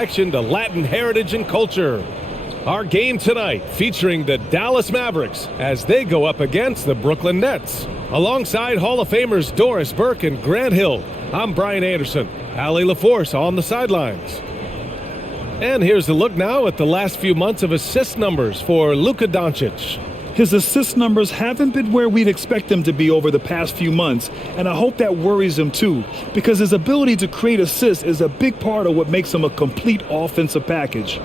Connection to Latin heritage and culture. Our game tonight featuring the Dallas Mavericks as they go up against the Brooklyn Nets. Alongside Hall of Famers Doris Burke and Grant Hill, I'm Brian Anderson. Allie LaForce on the sidelines. And here's a look now at the last few months of assist numbers for Luka Doncic. His assist numbers haven't been where we'd expect them to be over the past few months, and I hope that worries him too, because his ability to create assists is a big part of what makes him a complete offensive package.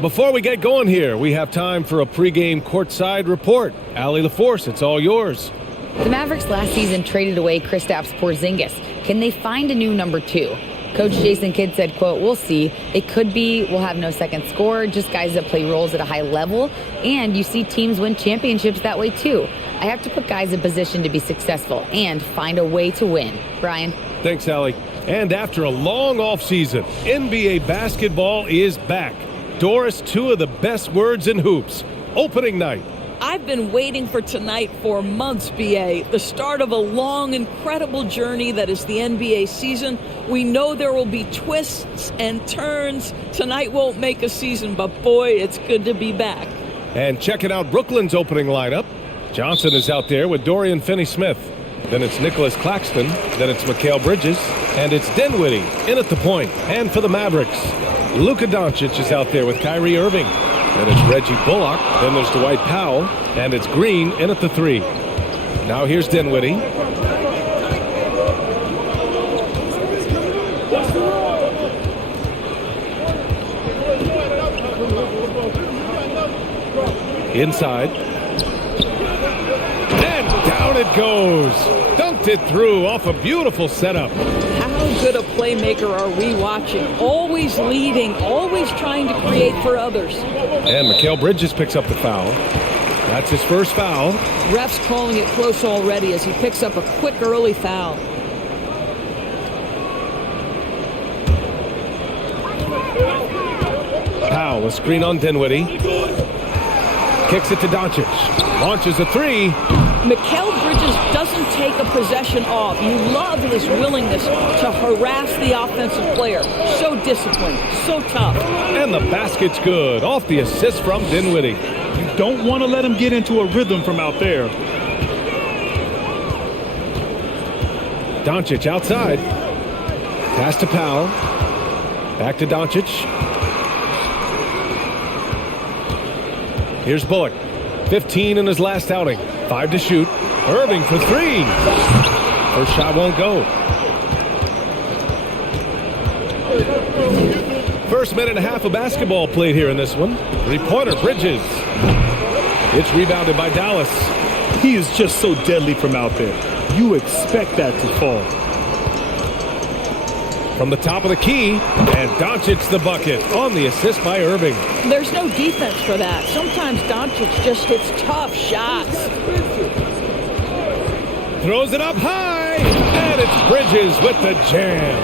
Before we get going here, we have time for a pregame courtside report. Allie LaForce, it's all yours. The Mavericks last season traded away Kristaps Porzingis. Can they find a new number two? Coach Jason Kidd said, quote, "We'll see. It could be we'll have no second scorer, just guys that play roles at a high level. And you see teams win championships that way, too. I have to put guys in position to be successful and find a way to win." Brian. Thanks, Allie. And after a long offseason, NBA basketball is back. Doris, two of the best words in hoops. Opening night. I've been waiting for tonight for months, BA. The start of a long, incredible journey that is the NBA season. We know there will be twists and turns. Tonight won't make a season, but boy, it's good to be back. And checking out Brooklyn's opening lineup. Johnson is out there with Dorian Finney-Smith. Then it's Nicholas Claxton. Then it's Mikal Bridges. And it's Dinwiddie in at the point. And for the Mavericks, Luka Doncic is out there with Kyrie Irving. Then it's Reggie Bullock. Then there's Dwight Powell. And it's Green in at the three. Now here's Dinwiddie. Inside. And down it goes. Dunked it through off a beautiful setup. How good a playmaker are we watching? Always leading, always trying to create for others. And Mikal Bridges picks up the foul. That's his first foul. Refs calling it close already as he picks up a quick early foul. Powell, a screen on Dinwiddie. Kicks it to Doncic. Launches a three. Mikal Bridges doesn't take a possession off. You love his willingness to harass the offensive player. So disciplined, so tough. And the basket's good. Off the assist from Dinwiddie. You don't want to let him get into a rhythm from out there. Doncic outside. Pass to Powell. Back to Doncic. Here's Bullock. 15 in his last outing. 5 to shoot. Irving for three. First shot won't go. First minute and a half of basketball played here in this one. Three-pointer, Bridges. It's rebounded by Dallas. He is just so deadly from out there. You expect that to fall. From the top of the key, and Doncic the bucket on the assist by Irving. There's no defense for that. Sometimes Doncic just hits tough shots. Throws it up high, and it's Bridges with the jam.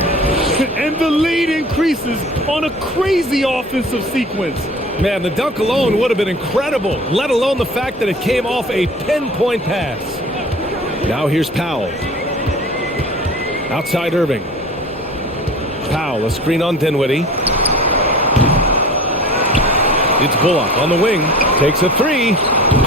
And the lead increases on a crazy offensive sequence. Man, the dunk alone would have been incredible, let alone the fact that it came off a pinpoint pass. Now here's Powell. Outside Irving. Powell, a screen on Dinwiddie. It's Bullock on the wing. Takes a three.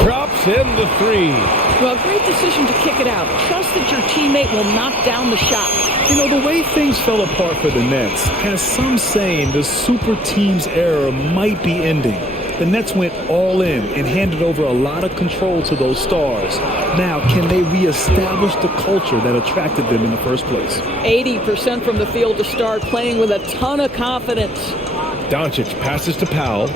Drops in the three. Well, great decision to kick it out. Trust that your teammate will knock down the shot. You know, the way things fell apart for the Nets has some saying the super team's era might be ending. The Nets went all in and handed over a lot of control to those stars. Now, can they reestablish the culture that attracted them in the first place? 80% from the field to start, playing with a ton of confidence. Doncic passes to Powell.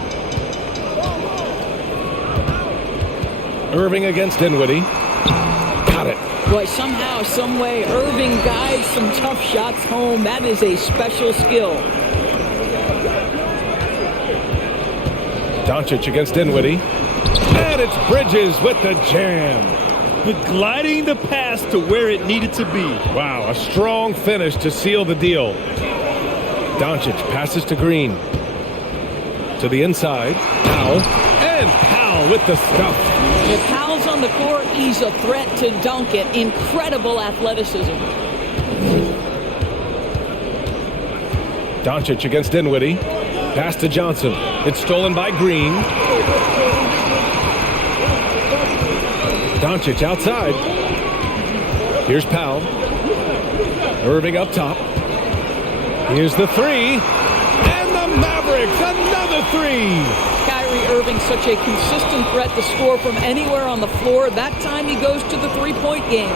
Irving against Dinwiddie. Got it. Boy, somehow, some way, Irving guides some tough shots home. That is a special skill. Doncic against Dinwiddie. And it's Bridges with the jam. Gliding the pass to where it needed to be. Wow, a strong finish to seal the deal. Doncic passes to Green. To the inside. Powell. And Powell with the stuff. If Powell's on the court, he's a threat to dunk it. Incredible athleticism. Doncic against Dinwiddie. Pass to Johnson. It's stolen by Green. Doncic outside. Here's Powell. Irving up top. Here's the three. And the Mavericks, another three. Kyrie Irving, such a consistent threat to score from anywhere on the floor. That time he goes to the three-point game.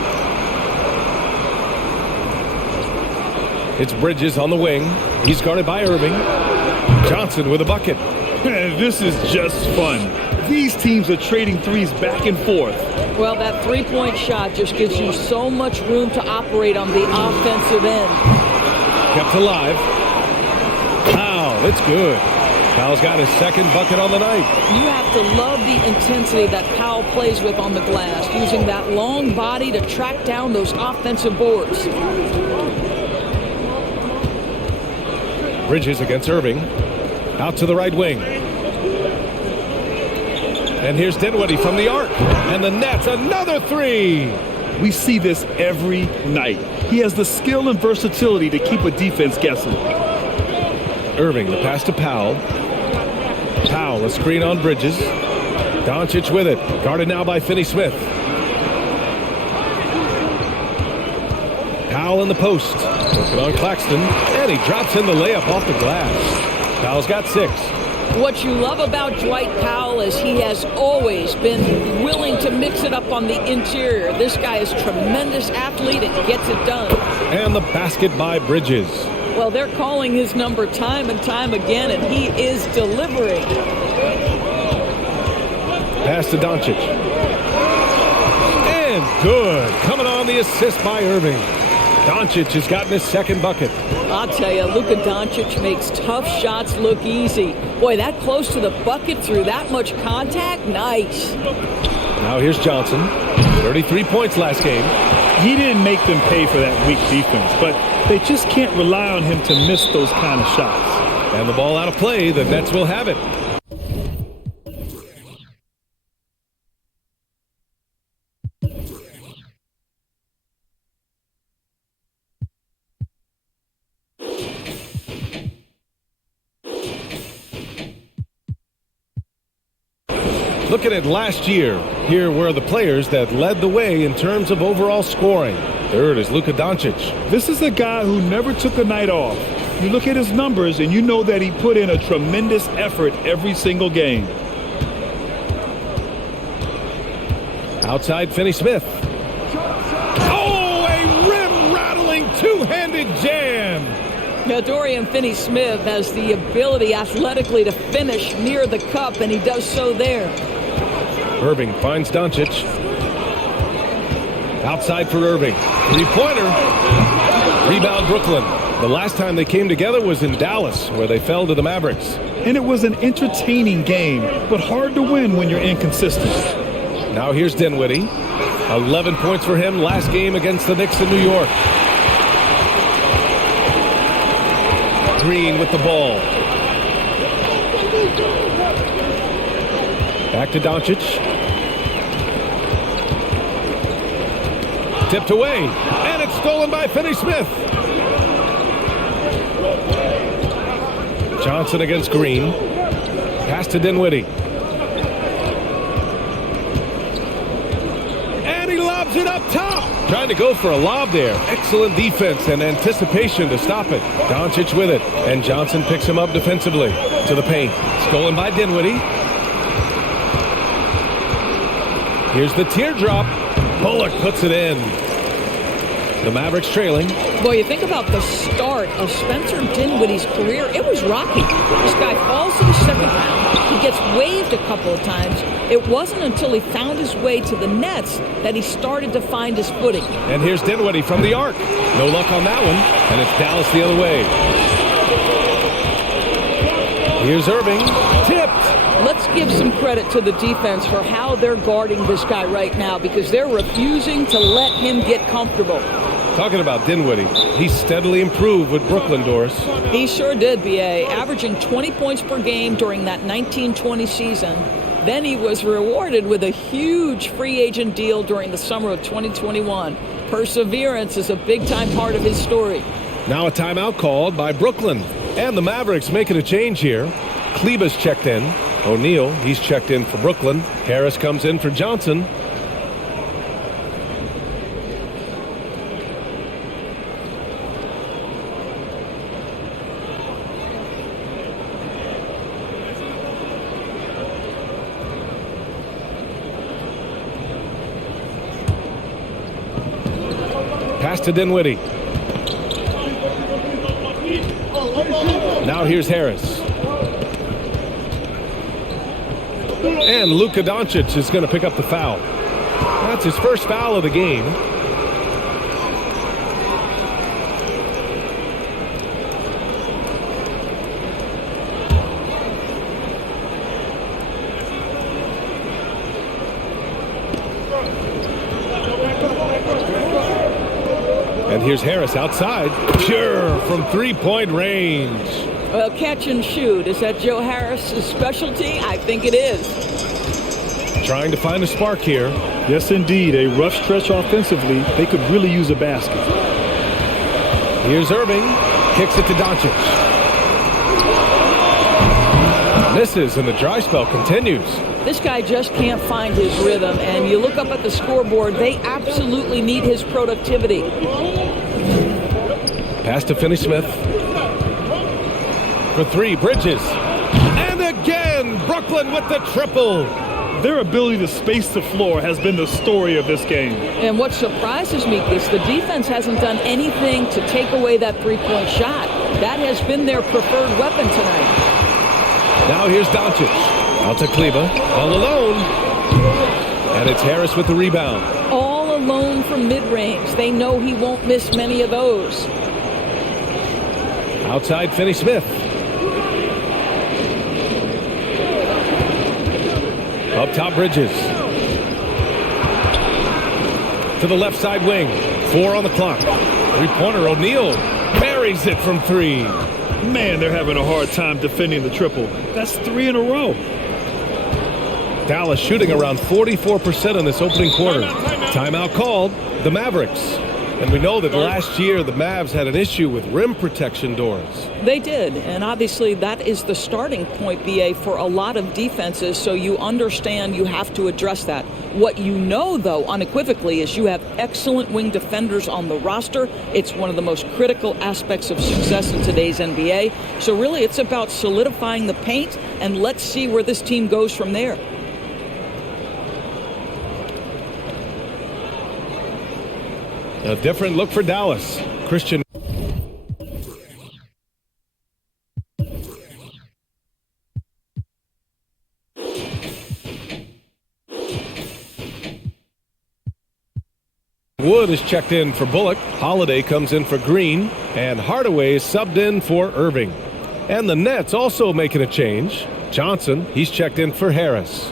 It's Bridges on the wing. He's guarded by Irving. Johnson with a bucket. This is just fun. These teams are trading threes back and forth. Well, that three-point shot just gives you so much room to operate on the offensive end. Kept alive. Powell, it's good. Powell's got his second bucket on the night. You have to love the intensity that Powell plays with on the glass, using that long body to track down those offensive boards. Bridges against Irving. Out to the right wing. And here's Dinwiddie from the arc. And the Nets, another three. We see this every night. He has the skill and versatility to keep a defense guessing. Irving, the pass to Powell. Powell, a screen on Bridges. Doncic with it. Guarded now by Finney-Smith. Powell in the post. Working on Claxton. And he drops in the layup off the glass. Powell's got 6. What you love about Dwight Powell is he has always been willing to mix it up on the interior. This guy is a tremendous athlete and gets it done. And the basket by Bridges. Well, they're calling his number time and time again, and he is delivering. Pass to Doncic. And good. Coming on the assist by Irving. Doncic has gotten his second bucket. I'll tell you, Luka Doncic makes tough shots look easy. Boy, that close to the bucket through that much contact, nice. Now here's Johnson. 33 points last game. He didn't make them pay for that weak defense, but they just can't rely on him to miss those kind of shots. And the ball out of play, the Nets will have it. Looking at last year, here were the players that led the way in terms of overall scoring. Third is Luka Doncic. This is a guy who never took a night off. You look at his numbers and you know that he put in a tremendous effort every single game. Outside Finney-Smith. Oh, a rim-rattling two-handed jam. Now, Dorian Finney-Smith has the ability athletically to finish near the cup, and he does so there. Irving finds Doncic. Outside for Irving. Three-pointer. Rebound Brooklyn. The last time they came together was in Dallas, where they fell to the Mavericks. And it was an entertaining game, but hard to win when you're inconsistent. Now here's Dinwiddie. 11 points for him last game against the Knicks in New York. Green with the ball. Back to Doncic. Tipped away. And it's stolen by Finney-Smith. Johnson against Green. Pass to Dinwiddie. And he lobs it up top. Trying to go for a lob there. Excellent defense and anticipation to stop it. Doncic with it. And Johnson picks him up defensively. To the paint. Stolen by Dinwiddie. Here's the teardrop. Bullock puts it in. The Mavericks trailing. Boy, you think about the start of Spencer Dinwiddie's career. It was rocky. This guy falls to the second round. He gets waived a couple of times. It wasn't until he found his way to the Nets that he started to find his footing. And here's Dinwiddie from the arc. No luck on that one. And it's Dallas the other way. Here's Irving. Tipped. Let's give some credit to the defense for how they're guarding this guy right now, because they're refusing to let him get comfortable. Talking about Dinwiddie, he steadily improved with Brooklyn, Doris. He sure did, B.A., averaging 20 points per game during that 19-20 season. Then he was rewarded with a huge free agent deal during the summer of 2021. Perseverance is a big-time part of his story. Now a timeout called by Brooklyn. And the Mavericks making a change here. Kleber's checked in. O'Neal, he's checked in for Brooklyn. Harris comes in for Johnson. Pass to Dinwiddie. Now here's Harris. And Luka Doncic is going to pick up the foul. That's his first foul of the game. And here's Harris outside. Pure from three-point range. Well, catch and shoot. Is that Joe Harris's specialty? I think it is. Trying to find a spark here. Yes, indeed. A rough stretch offensively. They could really use a basket. Here's Irving. Kicks it to Doncic. Misses, and the dry spell continues. This guy just can't find his rhythm, and you look up at the scoreboard, they absolutely need his productivity. Pass to Finney-Smith. For three, Bridges. And again, Brooklyn with the triple. Their ability to space the floor has been the story of this game. And what surprises me is the defense hasn't done anything to take away that three-point shot. That has been their preferred weapon tonight. Now here's Doncic. Out to Kleber. All alone. And it's Harris with the rebound. All alone from mid-range. They know he won't miss many of those. Outside Finney-Smith. Up top, Bridges. To the left side wing. 4 on the clock. Three-pointer, O'Neal buries it from 3. Man, they're having a hard time defending the triple. That's 3 in a row. Dallas shooting around 44% in this opening quarter. Timeout called. The Mavericks. And we know that last year the Mavs had an issue with rim protection doors. They did, and obviously that is the starting point, BA, for a lot of defenses, so you understand you have to address that. What you know, though, unequivocally, is you have excellent wing defenders on the roster. It's one of the most critical aspects of success in today's NBA. So really it's about solidifying the paint, and let's see where this team goes from there. A different look for Dallas. Christian. Wood is checked in for Bullock. Holiday comes in for Green. And Hardaway is subbed in for Irving. And the Nets also making a change. Johnson, he's checked in for Harris.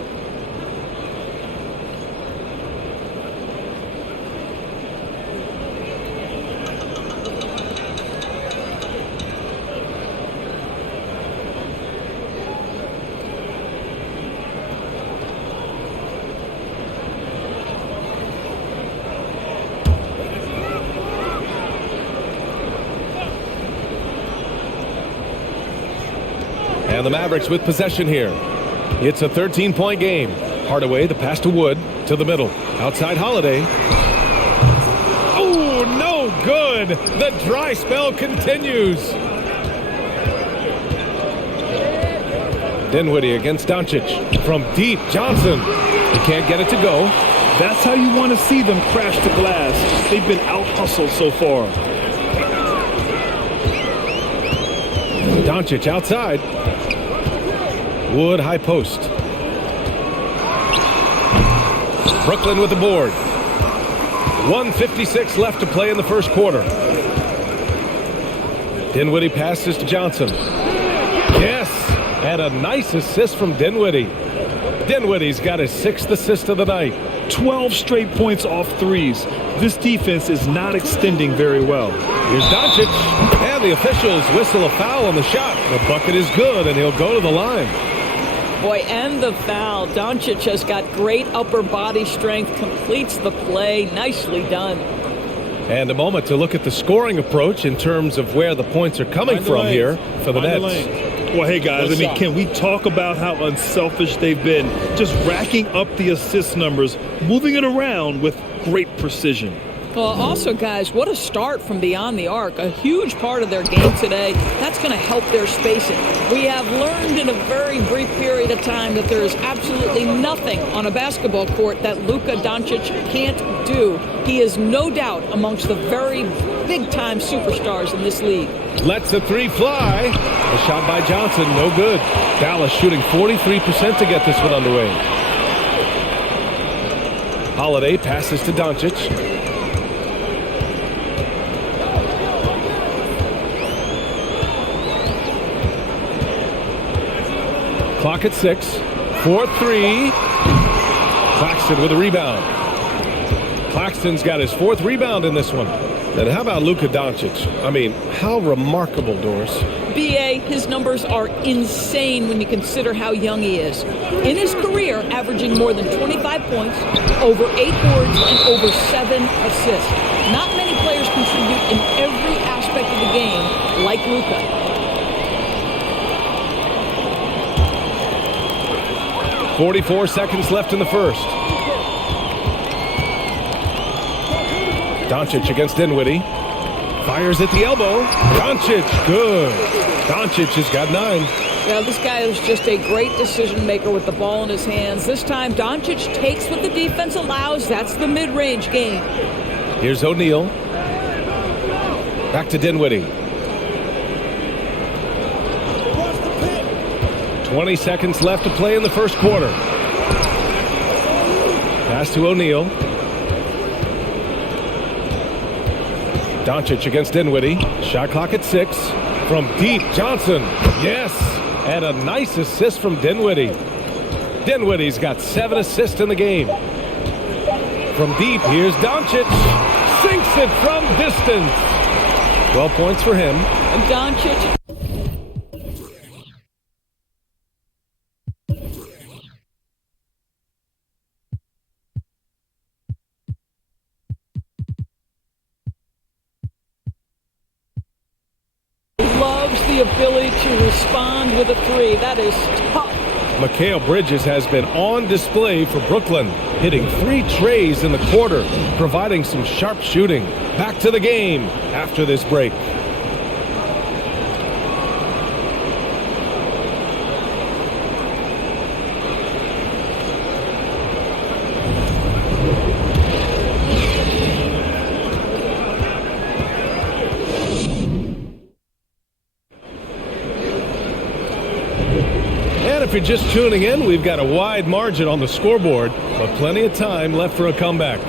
And the Mavericks with possession here. It's a 13-point game. Hardaway, the pass to Wood, to the middle. Outside Holiday. Oh, no good. The dry spell continues. Dinwiddie against Doncic. From deep, Johnson. He can't get it to go. That's how you want to see them crash the glass. They've been out-hustled so far. Doncic outside. Wood high post. Brooklyn with the board. 1:56 left to play in the first quarter. Dinwiddie passes to Johnson. Yes, and a nice assist from Dinwiddie. Dinwiddie's got his 6th assist of the night. 12 straight points off threes. This defense is not extending very well. Here's Doncic, and the officials whistle a foul on the shot. The bucket is good, and he'll go to the line. Boy, and the foul. Doncic has got great upper body strength, completes the play. Nicely done. And a moment to look at the scoring approach in terms of where the points are coming from here for the Nets. Well, hey, guys, can we talk about how unselfish they've been? Just racking up the assist numbers, moving it around with great precision. Well, also, guys, what a start from beyond the arc. A huge part of their game today. That's going to help their spacing. We have learned in a very brief period of time that there is absolutely nothing on a basketball court that Luka Doncic can't do. He is no doubt amongst the very big-time superstars in this league. Lets the three fly. A shot by Johnson, no good. Dallas shooting 43% to get this one underway. Holiday passes to Doncic. Clock at 6. 4-3. Claxton with a rebound. Claxton's got his 4th rebound in this one. And how about Luka Doncic? I mean, how remarkable, Doris. B.A., his numbers are insane when you consider how young he is. In his career, averaging more than 25 points, over 8 boards, and over 7 assists. Not many players contribute in every aspect of the game like Luka. 44 seconds left in the first. Doncic against Dinwiddie. Fires at the elbow. Doncic, good. Doncic has got 9. Yeah, this guy is just a great decision maker with the ball in his hands. This time, Doncic takes what the defense allows. That's the mid-range game. Here's O'Neal. Back to Dinwiddie. 20 seconds left to play in the first quarter. Pass to O'Neal. Doncic against Dinwiddie. Shot clock at 6. From deep, Johnson. Yes! And a nice assist from Dinwiddie. Dinwiddie's got 7 assists in the game. From deep, here's Doncic. Sinks it from distance. 12 points for him. And Doncic loves the ability to respond with a 3. That is tough. Mikal Bridges has been on display for Brooklyn, hitting 3 trays in the quarter, providing some sharp shooting. Back to the game after this break. If you're just tuning in, we've got a wide margin on the scoreboard, but plenty of time left for a comeback.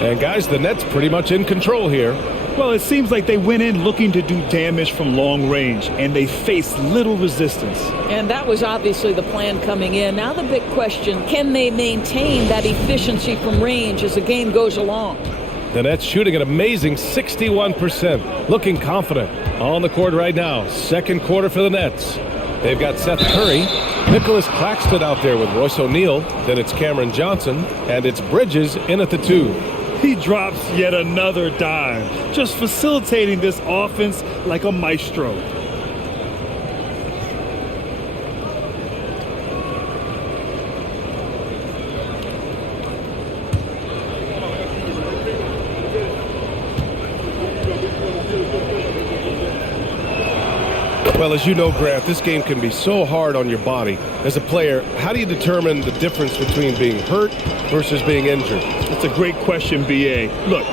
And guys, the Nets pretty much in control here. Well, it seems like they went in looking to do damage from long range, and they faced little resistance. And that was obviously the plan coming in. Now the big question, can they maintain that efficiency from range as the game goes along? The Nets shooting an amazing 61%, looking confident on the court right now. Second quarter for the Nets. They've got Seth Curry, Nicholas Claxton out there with Royce O'Neal. Then it's Cameron Johnson, and it's Bridges in at the 2. He drops yet another dime, just facilitating this offense like a maestro. Well, as you know, Grant, this game can be so hard on your body. As a player, how do you determine the difference between being hurt versus being injured? That's a great question, B.A. Look,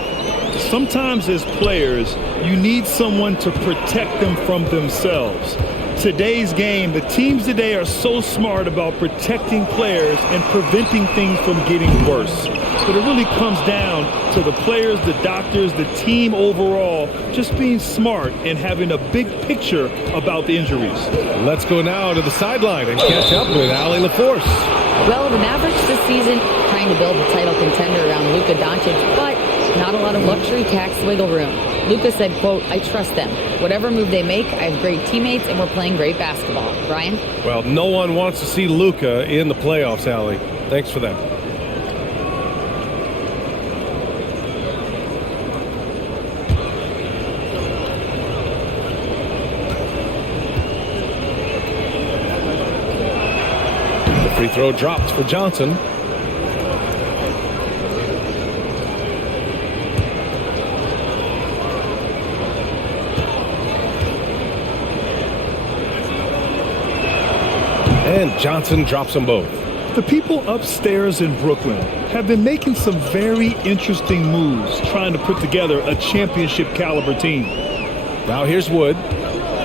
sometimes as players, you need someone to protect them from themselves. Today's game, the teams today are so smart about protecting players and preventing things from getting worse. But it really comes down to the players, the doctors, the team overall, just being smart and having a big picture about the injuries. Let's go now to the sideline and catch up with Allie LaForce. Well, the Mavericks this season trying to build a title contender around Luka Doncic, but not a lot of luxury tax wiggle room. Luka said, quote, "I trust them. Whatever move they make, I have great teammates and we're playing great basketball." Brian? Well, no one wants to see Luka in the playoffs, Allie. Thanks for that. Free throw dropped for Johnson. And Johnson drops them both. The people upstairs in Brooklyn have been making some very interesting moves trying to put together a championship caliber team. Now here's Wood.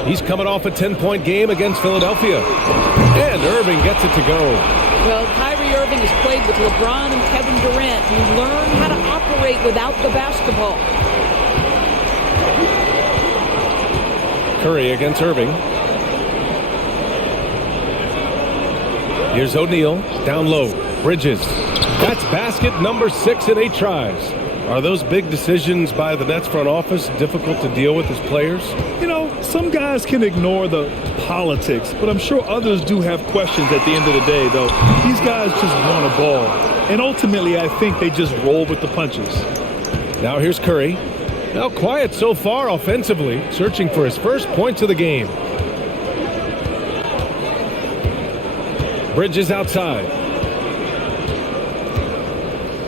He's coming off a 10-point game against Philadelphia. And Irving gets it to go. Well, Kyrie Irving has played with LeBron and Kevin Durant. You learn how to operate without the basketball. Curry against Irving. Here's O'Neal, down low. Bridges. That's basket number 6 in 8 tries. Are those big decisions by the Nets front office difficult to deal with as players? You know, some guys can ignore the politics, but I'm sure others do have questions at the end of the day, though. These guys just want a ball. And ultimately, I think they just roll with the punches. Now here's Curry. Now quiet so far offensively, searching for his first points of the game. Bridges outside.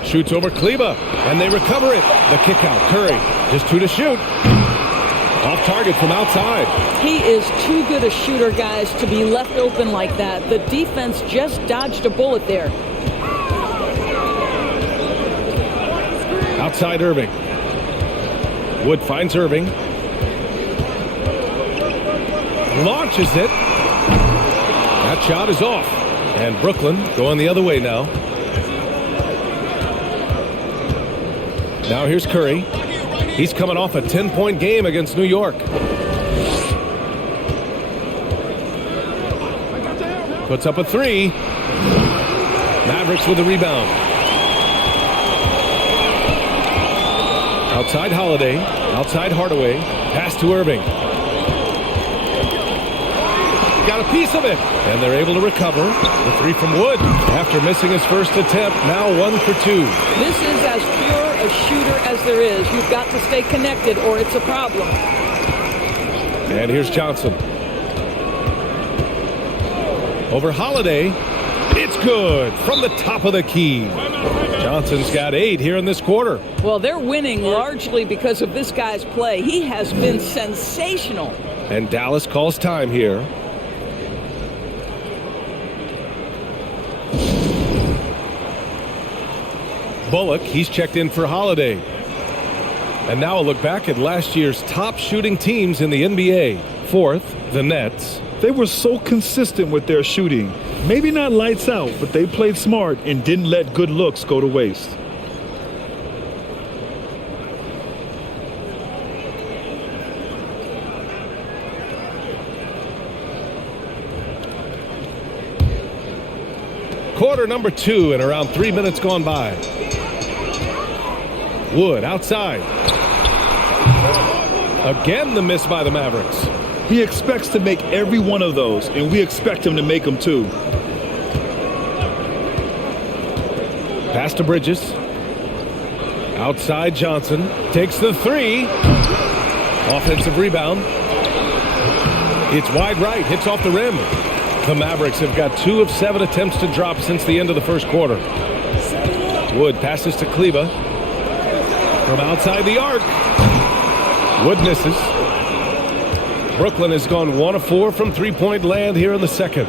Shoots over Kleba, and they recover it. The kick out, Curry. Just 2 to shoot. Off target from outside. He is too good a shooter, guys, to be left open like that. The defense just dodged a bullet there. Outside Irving. Wood finds Irving. Launches it. That shot is off. And Brooklyn going the other way now. Now here's Curry. He's coming off a 10-point game against New York. Puts up a 3. Mavericks with the rebound. Outside Holiday. Outside Hardaway. Pass to Irving. Got a piece of it. And they're able to recover. The 3 from Wood. After missing his first attempt, now 1 for 2. This is as pure a shooter as there is. You've got to stay connected or it's a problem. And here's Johnson. Over Holiday. It's good from the top of the key. Johnson's got 8 here in this quarter. Well, they're winning largely because of this guy's play. He has been sensational. And Dallas calls time here. Bullock, he's checked in for Holiday. And now a look back at last year's top shooting teams in the NBA. 4th, the Nets. They were so consistent with their shooting. Maybe not lights out, but they played smart and didn't let good looks go to waste. Quarter number 2 and around 3 minutes gone by. Wood outside. Again the miss by the Mavericks. He expects to make every one of those, and we expect him to make them too. Pass to Bridges. Outside Johnson. Takes the 3. Offensive rebound. It's wide right. Hits off the rim. The Mavericks have got 2 of 7 attempts to drop since the end of the first quarter. Wood passes to Kleba. From outside the arc. Wood misses. Brooklyn has gone 1 of 4 from 3-point land here in the second.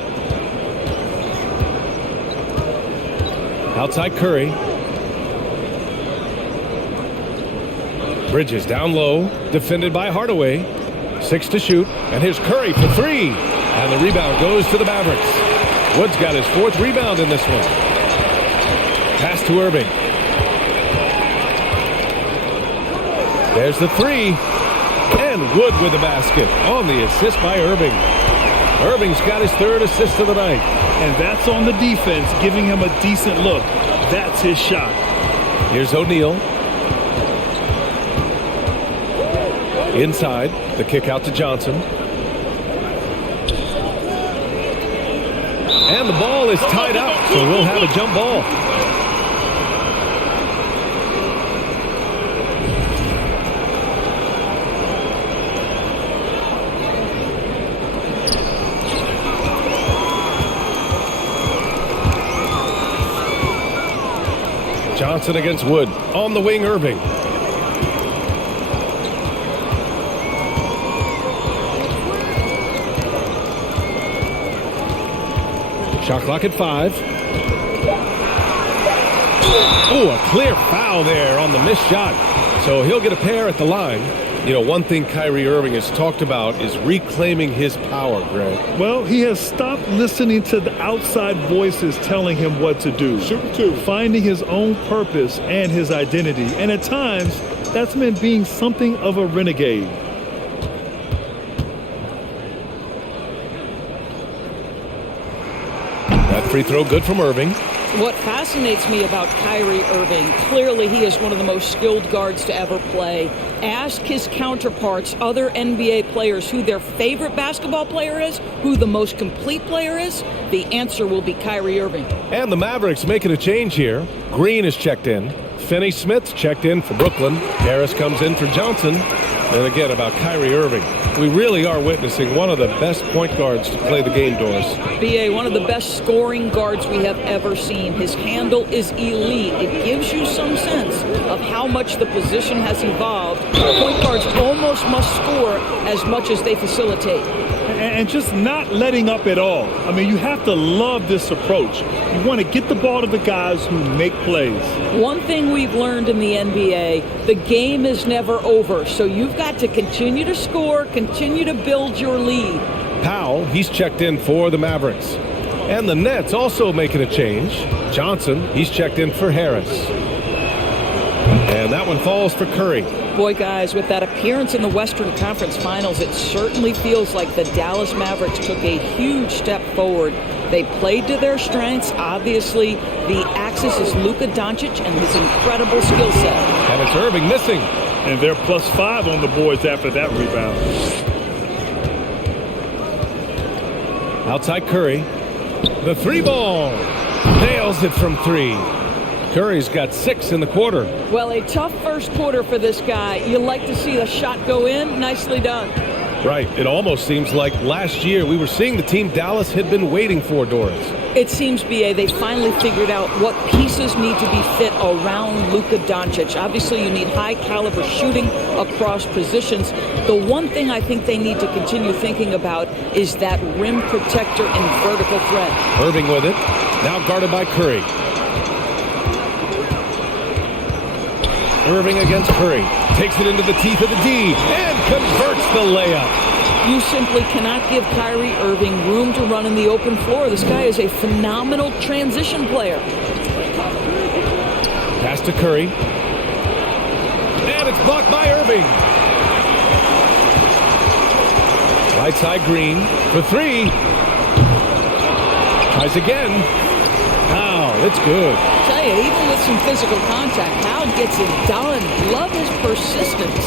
Outside Curry. Bridges down low. Defended by Hardaway. 6 to shoot. And here's Curry for 3. And the rebound goes to the Mavericks. Wood's got his 4th rebound in this one. Pass to Irving. There's the 3. And Wood with the basket on the assist by Irving. Irving's got his 3rd assist of the night. And that's on the defense, giving him a decent look. That's his shot. Here's O'Neal. Inside, the kick out to Johnson. And the ball is tied up, so we'll have a jump ball. Johnson against Wood. On the wing, Irving. Shot clock at 5. Oh, a clear foul there on the missed shot. So he'll get a pair at the line. You know, one thing Kyrie Irving has talked about is reclaiming his power, Greg. Well, he has stopped listening to the outside voices telling him what to do. Finding his own purpose and his identity. And at times, that's meant being something of a renegade. That free throw good from Irving. What fascinates me about Kyrie Irving, clearly he is one of the most skilled guards to ever play. Ask his counterparts, other NBA players, who their favorite basketball player is, who the most complete player is. The answer will be Kyrie Irving. And the Mavericks making a change here. Green is checked in. Finney-Smith's checked in for Brooklyn. Harris comes in for Johnson. And again, about Kyrie Irving, we really are witnessing one of the best point guards to play the game, Doris. B.A., one of the best scoring guards we have ever seen. His handle is elite. It gives you some sense of how much the position has evolved. Point guards almost must score as much as they facilitate. And just not letting up at all. I mean, you have to love this approach. You want to get the ball to the guys who make plays. One thing we've learned in the NBA, the game is never over. So you've got to continue to score, continue to build your lead. Powell, he's checked in for the Mavericks. And the Nets also making a change. Johnson, he's checked in for Harris. And that one falls for Curry. Boy, guys, with that appearance in the Western Conference Finals, it certainly feels like the Dallas Mavericks took a huge step forward. They played to their strengths. Obviously, the axis is Luka Doncic and his incredible skill set. And it's Irving missing. And they're +5 on the boards after that rebound. Outside Curry. The 3-ball. Nails it from 3. Curry's got 6 in the quarter. Well, a tough first quarter for this guy. You like to see the shot go in. Nicely done. Right. It almost seems like last year we were seeing the team Dallas had been waiting for, Doris. It seems, B.A., they finally figured out what pieces need to be fit around Luka Doncic. Obviously, you need high-caliber shooting across positions. The one thing I think they need to continue thinking about is that rim protector and vertical threat. Irving with it. Now guarded by Curry. Irving against Curry. Takes it into the teeth of the D and converts the layup. You simply cannot give Kyrie Irving room to run in the open floor. This guy is a phenomenal transition player. Pass to Curry. And it's blocked by Irving. Right side Green for 3. Tries again. Wow, it's good. I tell you, even with some physical contact, Powell gets it done. Love his persistence.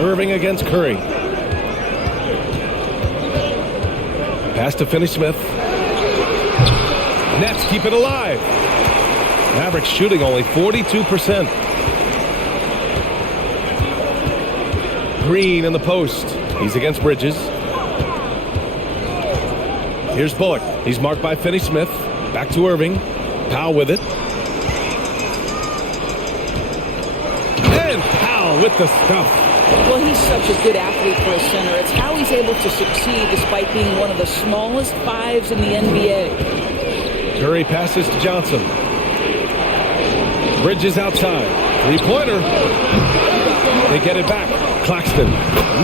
Irving against Curry. Pass to Finney-Smith. Nets keep it alive. Mavericks shooting only 42%. Green in the post. He's against Bridges. Here's Bullock. He's marked by Finney-Smith. Back to Irving. Powell with it. And Powell with the stuff. Well, he's such a good athlete for a center. It's how he's able to succeed despite being one of the smallest 5s in the NBA. Curry passes to Johnson. Bridges outside. 3-pointer. They get it back. Claxton.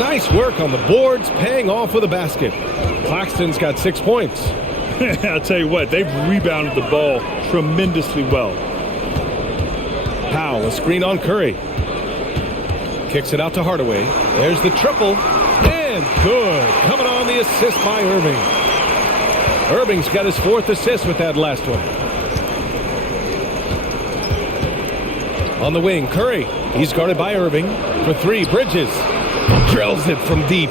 Nice work on the boards, paying off with a basket. Claxton's got 6 points. I'll tell you what, they've rebounded the ball tremendously well. Powell, a screen on Curry. Kicks it out to Hardaway. There's the triple. And good. Coming on the assist by Irving. Irving's got his 4th assist with that last one. On the wing, Curry. He's guarded by Irving. For 3, Bridges. Drills it from deep.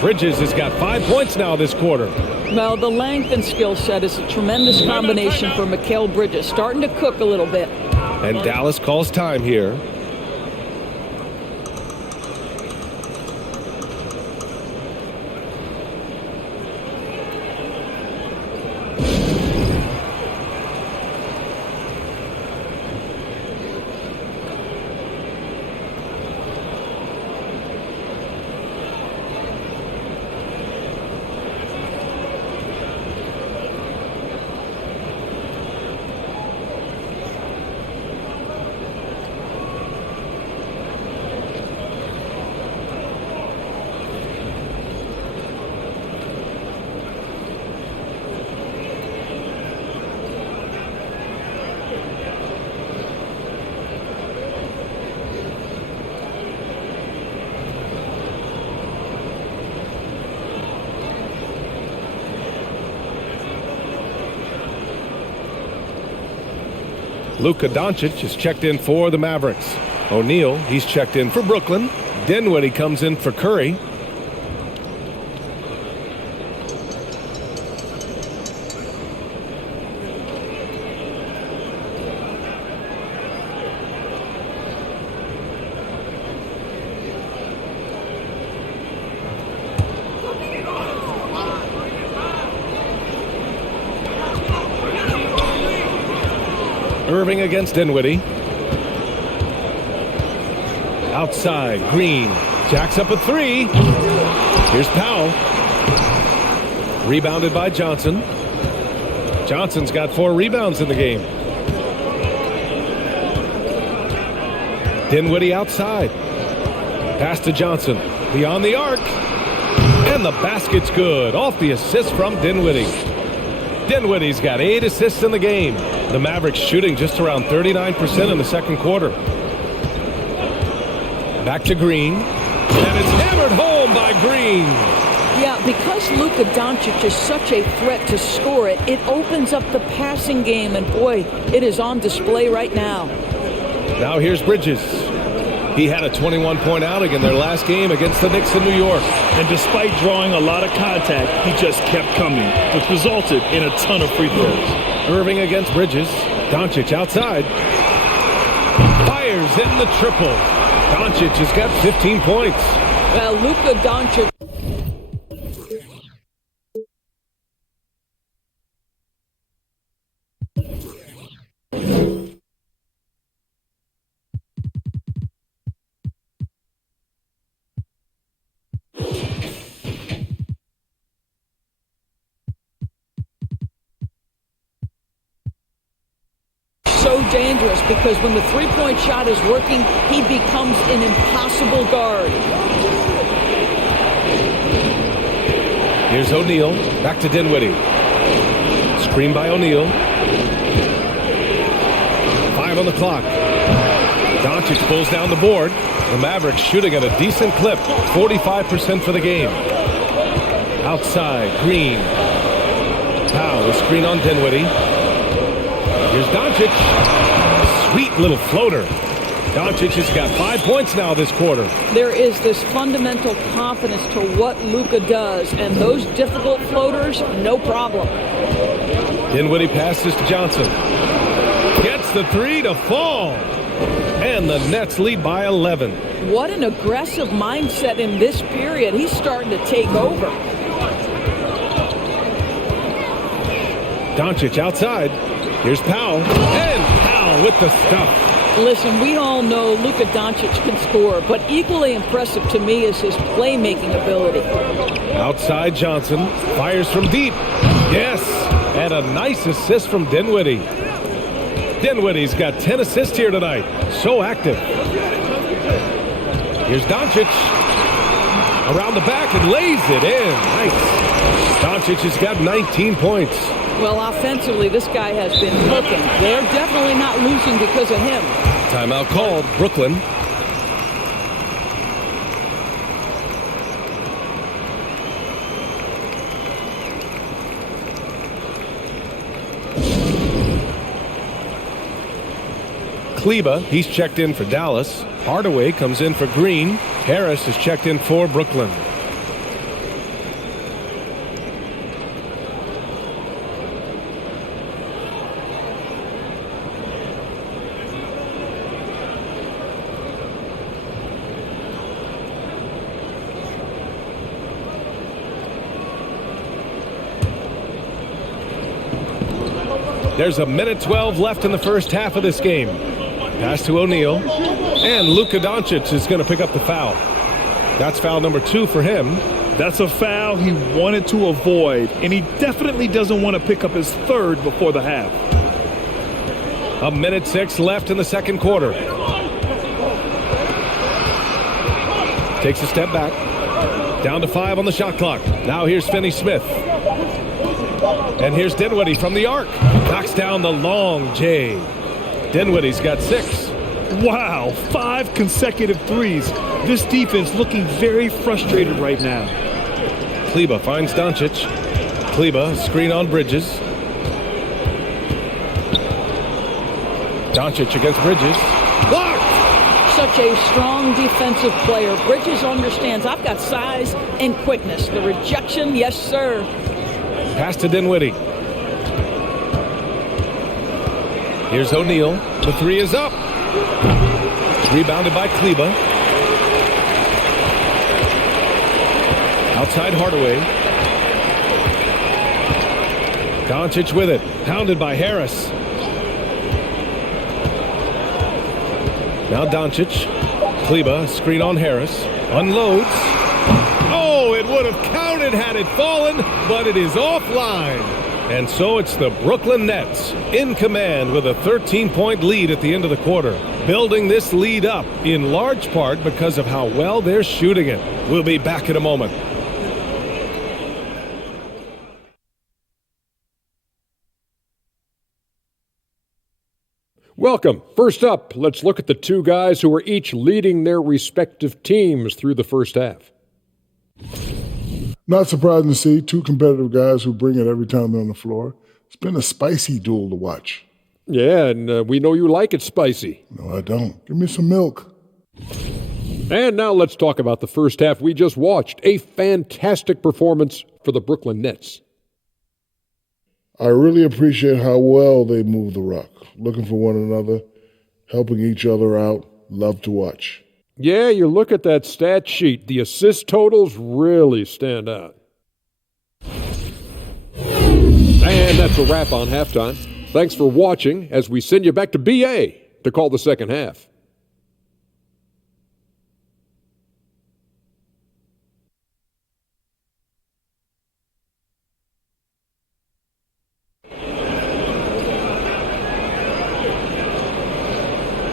Bridges has got 5 points now this quarter. Well, the length and skill set is a tremendous combination for Mikal Bridges. Starting to cook a little bit. And Dallas calls time here. Luka Doncic is checked in for the Mavericks. O'Neal, he's checked in for Brooklyn. Dinwiddie comes in for Curry. Irving against Dinwiddie. Outside, Green jacks up a three. Here's Powell. Rebounded by Johnson. Johnson's got 4 rebounds in the game. Dinwiddie outside. Pass to Johnson. Beyond the arc. And the basket's good. Off the assist from Dinwiddie. Dinwiddie's got 8 assists in the game. The Mavericks shooting just around 39% in the second quarter. Back to Green. And it's hammered home by Green. Yeah, because Luka Doncic is such a threat to score it, it opens up the passing game, and boy, it is on display right now. Now here's Bridges. He had a 21-point outing in their last game against the Knicks in New York. And despite drawing a lot of contact, he just kept coming, which resulted in a ton of free throws. Irving against Bridges. Doncic outside. Fires in the triple. Doncic has got 15 points. Well, Luka Doncic. So dangerous because when the three-point shot is working, he becomes an impossible guard. Here's O'Neal. Back to Dinwiddie. Screen by O'Neal. 5 on the clock. Doncic pulls down the board. The Mavericks shooting at a decent clip. 45% for the game. Outside, Green. Powell, the screen on Dinwiddie. Here's Doncic. Sweet little floater. Doncic has got 5 points now this quarter. There is this fundamental confidence to what Luka does, and those difficult floaters, no problem. Dinwiddie passes to Johnson. Gets the 3 to fall. And the Nets lead by 11. What an aggressive mindset in this period. He's starting to take over. Doncic outside. Here's Powell. And Powell with the stuff. Listen, we all know Luka Doncic can score, but equally impressive to me is his playmaking ability. Outside Johnson. Fires from deep. Yes. And a nice assist from Dinwiddie. Dinwiddie's got 10 assists here tonight. So active. Here's Doncic. Around the back and lays it in. Nice. Doncic has got 19 points. Well, offensively, this guy has been cooking. They're definitely not losing because of him. Timeout called. Brooklyn. Kleba, he's checked in for Dallas. Hardaway comes in for Green. Harris is checked in for Brooklyn. There's a minute 12 left in the first half of this game. Pass to O'Neal. And Luka Doncic is going to pick up the foul. That's foul number 2 for him. That's a foul he wanted to avoid, and he definitely doesn't want to pick up his third before the half. A minute 6 left in the second quarter. Takes a step back. Down to 5 on the shot clock. Now here's Finney-Smith. And here's Dinwiddie from the arc. Knocks down the long J. Dinwiddie's got 6. Wow, 5 consecutive threes. This defense looking very frustrated right now. Kleba finds Doncic. Kleba, screen on Bridges. Doncic against Bridges. Blocked! Such a strong defensive player. Bridges understands I've got size and quickness. The rejection, yes, sir. Pass to Dinwiddie. Here's O'Neal. The three is up. Rebounded by Kleba. Outside Hardaway. Doncic with it. Pounded by Harris. Now Doncic. Kleba, screen on Harris. Unloads. Oh, it would have counted had it fallen, but it is offline. And so it's the Brooklyn Nets in command with a 13-point lead at the end of the quarter. Building this lead up in large part because of how well they're shooting it. We'll be back in a moment. Welcome. First up, let's look at the two guys who are each leading their respective teams through the first half. Not surprising to see two competitive guys who bring it every time they're on the floor. It's been a spicy duel to watch. Yeah, and we know you like it spicy. No, I don't. Give me some milk. And now let's talk about the first half we just watched. A fantastic performance for the Brooklyn Nets. I really appreciate how well they move the rock. Looking for one another, helping each other out. Love to watch. Yeah, you look at that stat sheet. The assist totals really stand out. And that's a wrap on halftime. Thanks for watching as we send you back to BA to call the second half.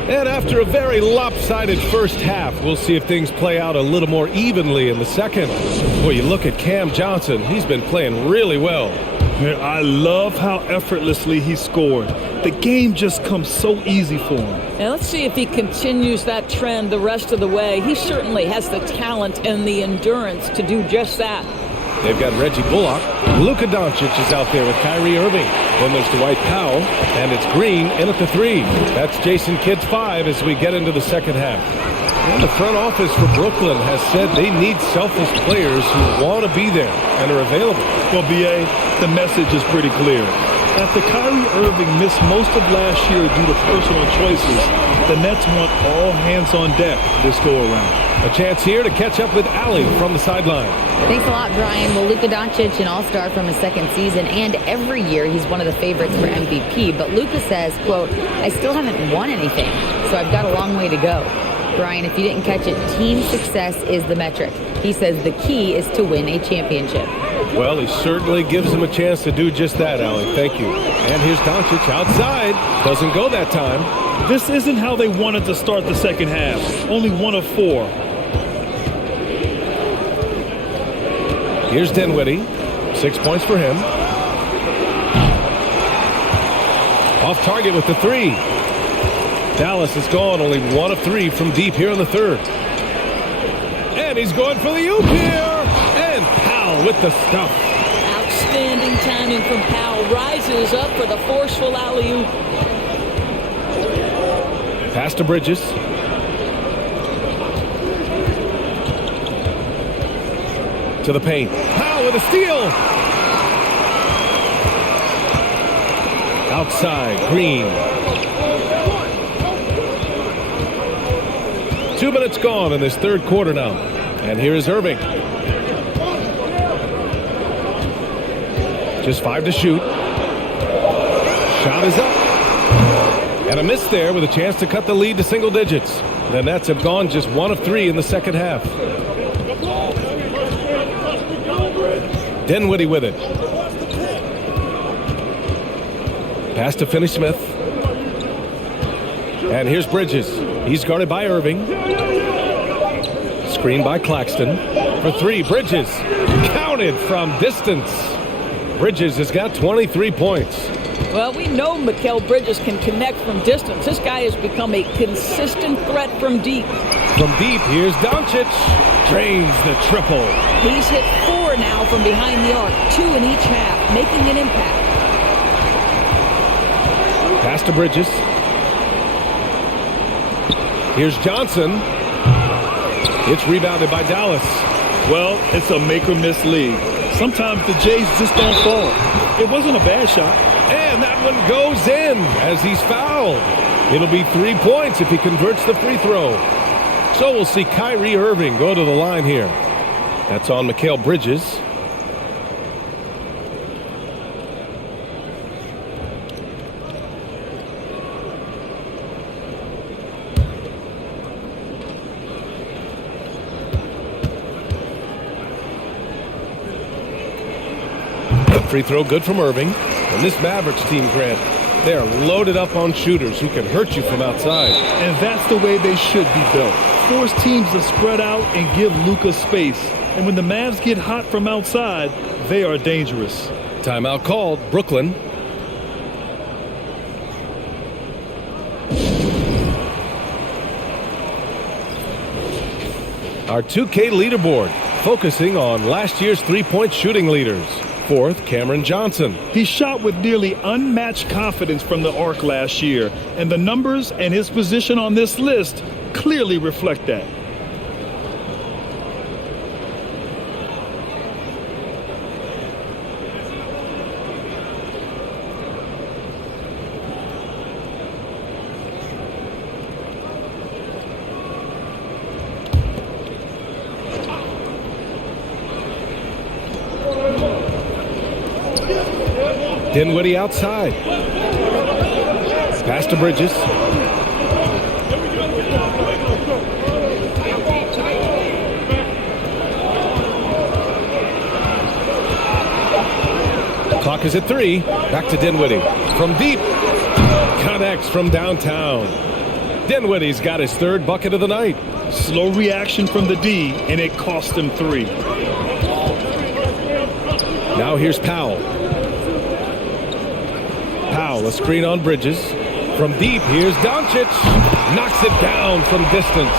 And after a very lopsided first half, we'll see if things play out a little more evenly in the second. Boy, you look at Cam Johnson. He's been playing really well. Man, I love how effortlessly he scored. The game just comes so easy for him. And let's see if he continues that trend the rest of the way. He certainly has the talent and the endurance to do just that. They've got Reggie Bullock. Luka Doncic is out there with Kyrie Irving. Then there's Dwight Powell, and it's Green in at the three. That's Jason Kidd's 5 as we get into the second half. And the front office for Brooklyn has said they need selfless players who want to be there and are available. Well, B.A., the message is pretty clear. After Kyrie Irving missed most of last year due to personal choices, the Nets want all hands on deck this go-around. A chance here to catch up with Allie from the sideline. Thanks a lot, Brian. Well, Luka Doncic, an all-star from his second season, and every year he's one of the favorites for MVP. But Luka says, quote, I still haven't won anything, so I've got a long way to go. Brian, if you didn't catch it, team success is the metric. He says the key is to win a championship. Well, he certainly gives him a chance to do just that, Allie. Thank you. And here's Doncic outside. Doesn't go that time. This isn't how they wanted to start the second half. Only 1 of 4. Here's Dinwiddie. 6 points for him. Off target with the three. Dallas is gone. Only 1 of 3 from deep here in the third. And he's going for the oop here. And Powell with the stuff. Outstanding timing from Powell. Rises up for the forceful alley-oop. Pass to Bridges. To the paint. Powell with a steal. Outside, Green. 2 minutes gone in this third quarter now. And here is Irving. Just 5 to shoot. Shot is up. And a miss there with a chance to cut the lead to single digits. The Nets have gone just 1 of 3 in the second half. Dinwiddie with it. Pass to Finney-Smith. And here's Bridges. He's guarded by Irving. Screen by Claxton. For 3, Bridges. Counted from distance. Bridges has got 23 points. Well, we know Mikal Bridges can connect from distance. This guy has become a consistent threat from deep. From deep, here's Doncic. Drains the triple. He's hit 4 now from behind the arc. 2 in each half, making an impact. Pass to Bridges. Here's Johnson. It's rebounded by Dallas. Well, it's a make-or-miss league. Sometimes the Jays just don't fall. It wasn't a bad shot. And that one goes in as he's fouled. It'll be 3 points if he converts the free throw. So we'll see Kyrie Irving go to the line here. That's on Mikal Bridges. Free throw good from Irving. And this Mavericks team, Grant, they are loaded up on shooters who can hurt you from outside. And that's the way they should be built. Force teams to spread out and give Luka space. And when the Mavs get hot from outside, they are dangerous. Timeout called. Brooklyn. Our 2K leaderboard, focusing on last year's three-point shooting leaders. Fourth, Cameron Johnson. He shot with nearly unmatched confidence from the arc last year, and the numbers and his position on this list clearly reflect that. Dinwiddie outside. Pass to Bridges. Clock is at 3. Back to Dinwiddie. From deep. Connects from downtown. Dinwiddie's got his third bucket of the night. Slow reaction from the D, and it cost him 3. Now here's Powell. Powell, a screen on Bridges. From deep, here's Doncic. Knocks it down from distance.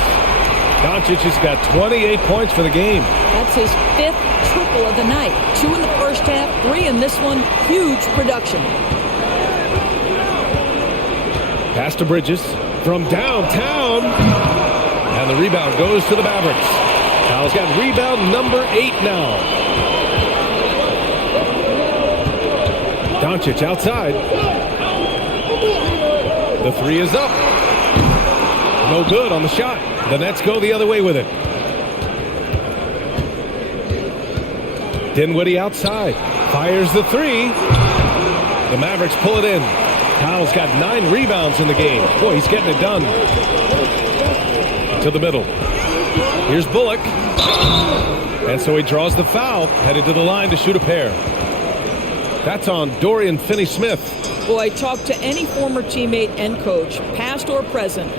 Doncic has got 28 points for the game. That's his 5th triple of the night. 2 in the first half, 3 in this one. Huge production. Pass to Bridges. From downtown. And the rebound goes to the Mavericks. Powell's got rebound number 8 now. Doncic outside. The 3 is up. No good on the shot. The Nets go the other way with it. Dinwiddie outside. Fires the 3. The Mavericks pull it in. Powell's got 9 rebounds in the game. Boy, he's getting it done. To the middle. Here's Bullock. And so he draws the foul. Headed to the line to shoot a pair. That's on Dorian Finney-Smith. Boy, talk to any former teammate and coach, past or present.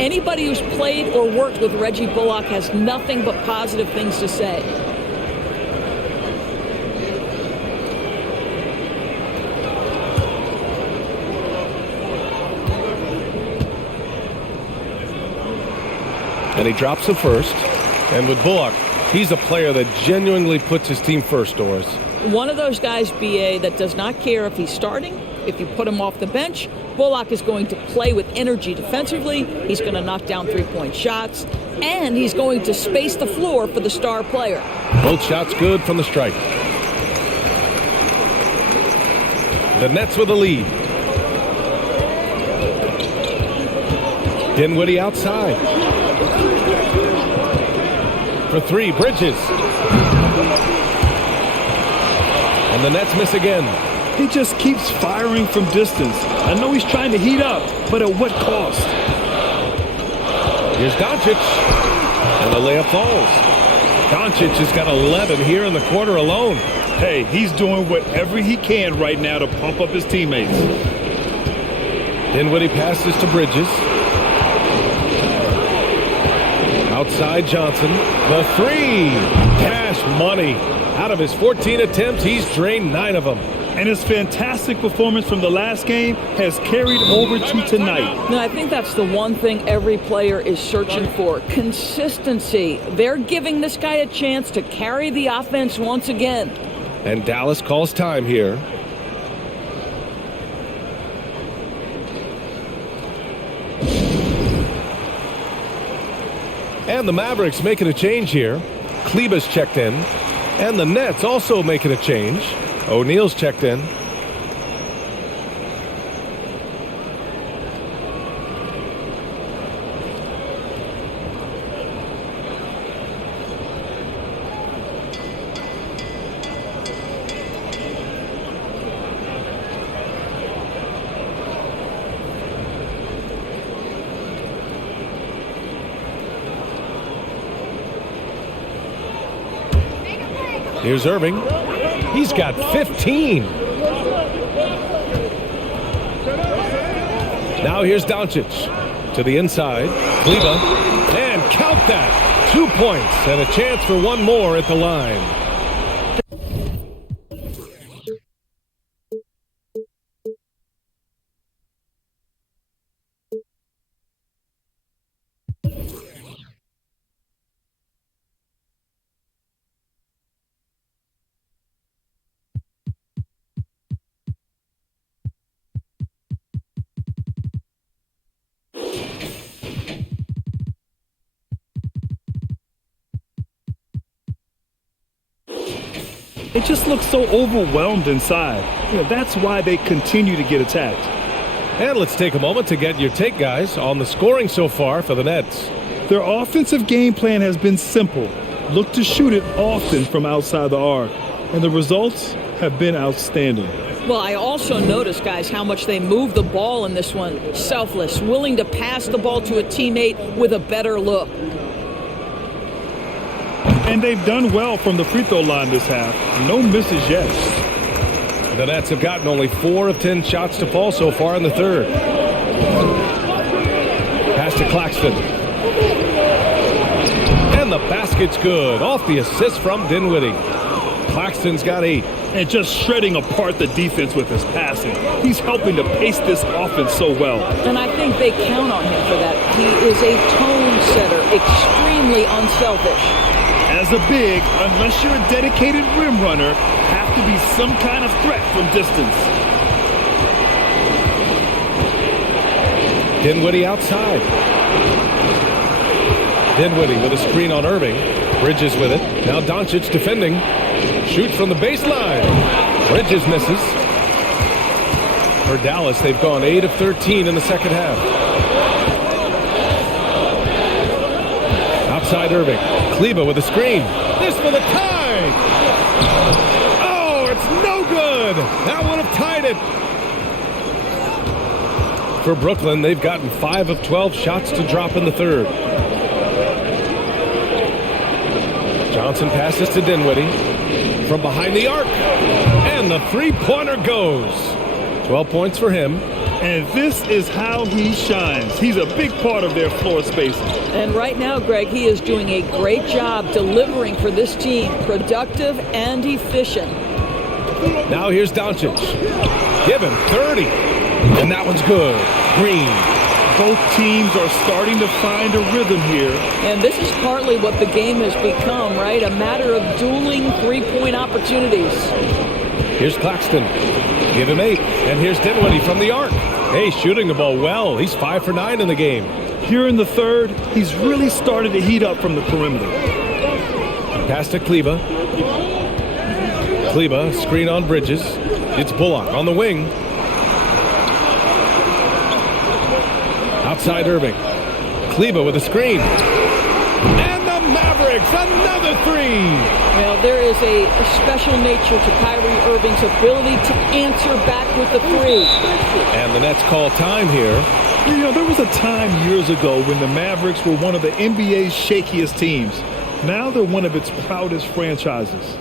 Anybody who's played or worked with Reggie Bullock has nothing but positive things to say. And he drops the first. And with Bullock, he's a player that genuinely puts his team first, Doris. One of those guys, BA, that does not care if he's starting, if you put him off the bench. Bullock is going to play with energy defensively. He's going to knock down three-point shots. And he's going to space the floor for the star player. Both shots good from the strike. The Nets with the lead. Dinwiddie outside. For 3, Bridges. And the Nets miss again. He just keeps firing from distance. I know he's trying to heat up, but at what cost? Here's Doncic. And the layup falls. Doncic has got 11 here in the quarter alone. Hey, he's doing whatever he can right now to pump up his teammates. Dinwiddie passes to Bridges. Outside Johnson. The 3. Cash money. Out of his 14 attempts, he's drained 9 of them. And his fantastic performance from the last game has carried over to tonight. Now, I think that's the one thing every player is searching for. Consistency. They're giving this guy a chance to carry the offense once again. And Dallas calls time here. And the Mavericks making a change here. Kleber's checked in. And the Nets also making a change. O'Neal's checked in. Here's Irving. He's got 15. Now here's Doncic to the inside. Kleber. And count that. 2 points and a chance for one more at the line. It just looks so overwhelmed inside. That's why they continue to get attacked. And let's take a moment to get your take, guys, on the scoring so far for the Nets. Their offensive game plan has been simple. Look to shoot it often from outside the arc. And the results have been outstanding. Well, I also noticed, guys, how much they move the ball in this one. Selfless, willing to pass the ball to a teammate with a better look. And they've done well from the free throw line this half. No misses yet. The Nets have gotten only 4 of 10 shots to fall so far in the third. Pass to Claxton. And the basket's good. Off the assist from Dinwiddie. Claxton's got 8. And just shredding apart the defense with his passing. He's helping to pace this offense so well. And I think they count on him for that. He is a tone setter, extremely unselfish. As a big, unless you're a dedicated rim runner, have to be some kind of threat from distance. Dinwiddie outside. Dinwiddie with a screen on Irving. Bridges with it. Now Doncic defending. Shoots from the baseline. Bridges misses. For Dallas, they've gone 8 of 13 in the second half. Outside Irving. Kleber with a screen. This for the tie. Oh, it's no good. That would have tied it. For Brooklyn, they've gotten 5 of 12 shots to drop in the third. Johnson passes to Dinwiddie from behind the arc. And the three-pointer goes. 12 points for him. And this is how he shines. He's a big part of their floor spacing. And right now, Greg, he is doing a great job delivering for this team. Productive and efficient. Now here's Doncic. Give him 30. And that one's good. Green. Both teams are starting to find a rhythm here. And this is partly what the game has become, right? A matter of dueling three-point opportunities. Here's Claxton. Give him 8. And here's Dinwiddie from the arc. Hey, shooting the ball well. He's 5 for 9 in the game. Here in the third, he's really started to heat up from the perimeter. Pass to Kleber. Kleber, screen on Bridges. It's Bullock on the wing. Outside Irving. Kleber with a screen. And the Mavericks, another 3. Well, there is a special nature to Kyrie Irving's ability to answer back with the 3. And the Nets call time here. You know, there was a time years ago when the Mavericks were one of the NBA's shakiest teams. Now they're one of its proudest franchises.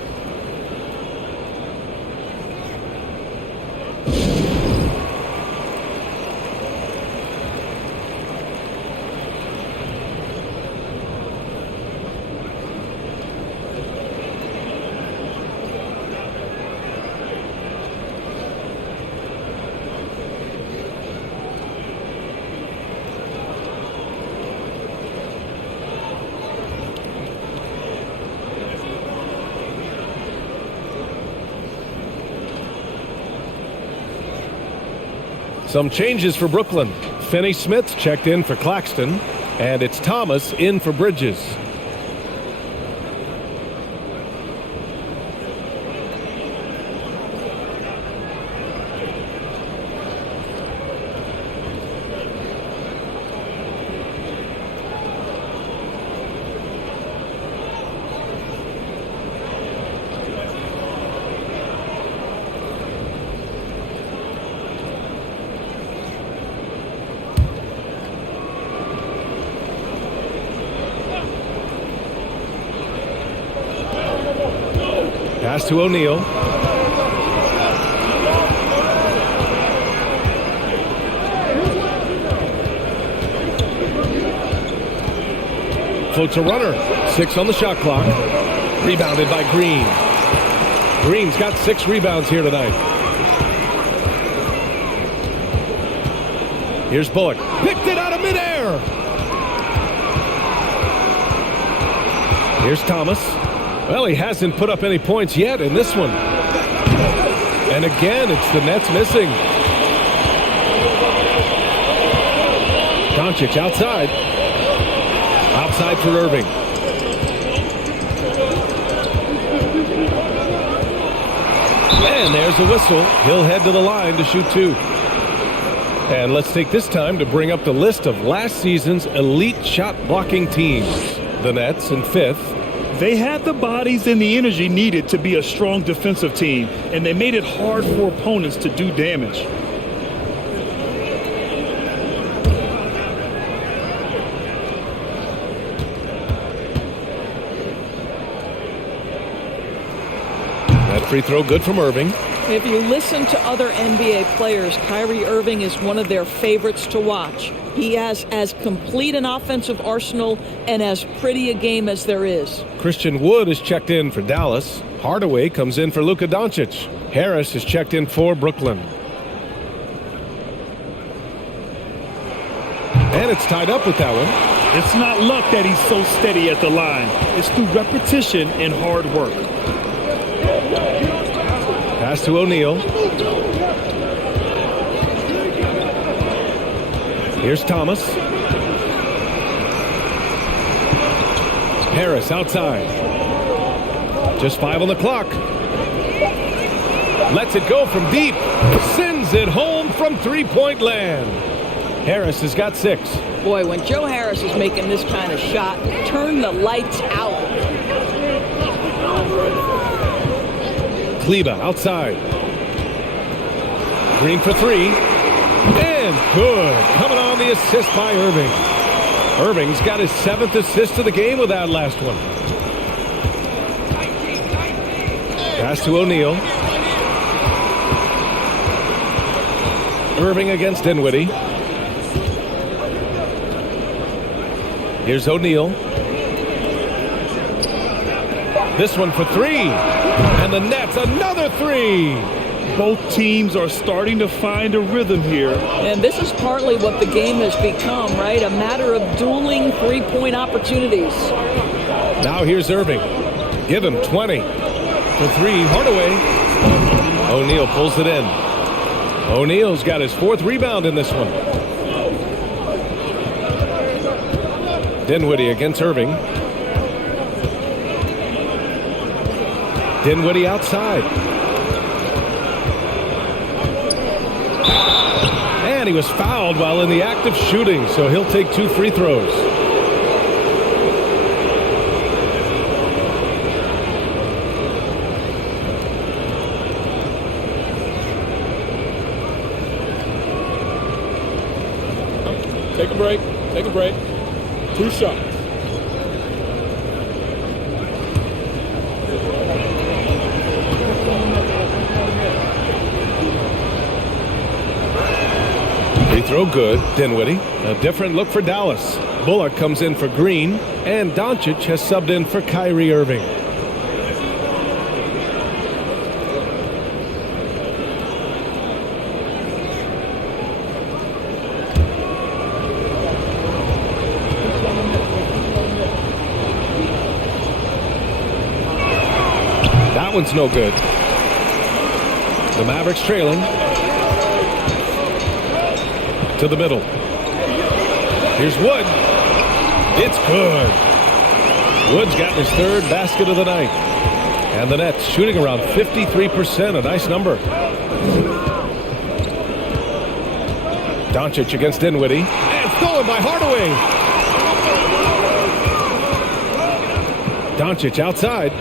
Some changes for Brooklyn. Finney-Smith checked in for Claxton. And it's Thomas in for Bridges. Pass to O'Neal. Floats a runner. 6 on the shot clock. Rebounded by Green. Green's got 6 rebounds here tonight. Here's Bullock. Picked it out of midair. Here's Thomas. Well, he hasn't put up any points yet in this one. And again, it's the Nets missing. Doncic outside. Outside for Irving. And there's a whistle. He'll head to the line to shoot 2. And let's take this time to bring up the list of last season's elite shot blocking teams. The Nets in 5th. They had the bodies and the energy needed to be a strong defensive team, and they made it hard for opponents to do damage. That free throw good from Irving. If you listen to other NBA players, Kyrie Irving is one of their favorites to watch. He has as complete an offensive arsenal and as pretty a game as there is. Christian Wood is checked in for Dallas. Hardaway comes in for Luka Doncic. Harris is checked in for Brooklyn. And it's tied up with that one. It's not luck that he's so steady at the line. It's through repetition and hard work. Pass to O'Neal. Here's Thomas. Harris outside. Just 5 on the clock. Lets it go from deep. Sends it home from three-point land. Harris has got 6. Boy, when Joe Harris is making this kind of shot, turn the lights out. Kleba outside. Green for 3. And good. Coming on the assist by Irving. Irving's got his 7th assist of the game with that last one. Pass to O'Neal. Irving against Dinwiddie. Here's O'Neal. This one for 3. And the Nets, another 3. Both teams are starting to find a rhythm here. And this is partly what the game has become, right? A matter of dueling three-point opportunities. Now here's Irving. Give him 20. For 3, Hardaway. O'Neal pulls it in. O'Neal's got his 4th rebound in this one. Dinwiddie against Irving. Dinwiddie outside. And he was fouled while in the act of shooting, so he'll take 2 free throws. Take a break. Take a break. 2 shots. Free throw good. Dinwiddie. A different look for Dallas. Bullock comes in for Green, and Doncic has subbed in for Kyrie Irving. That one's no good. The Mavericks trailing. To the middle. Here's Wood. It's good. Wood's gotten his third basket of the night. And the Nets shooting around 53%, a nice number. Doncic against Dinwiddie. And stolen by Hardaway. Doncic outside.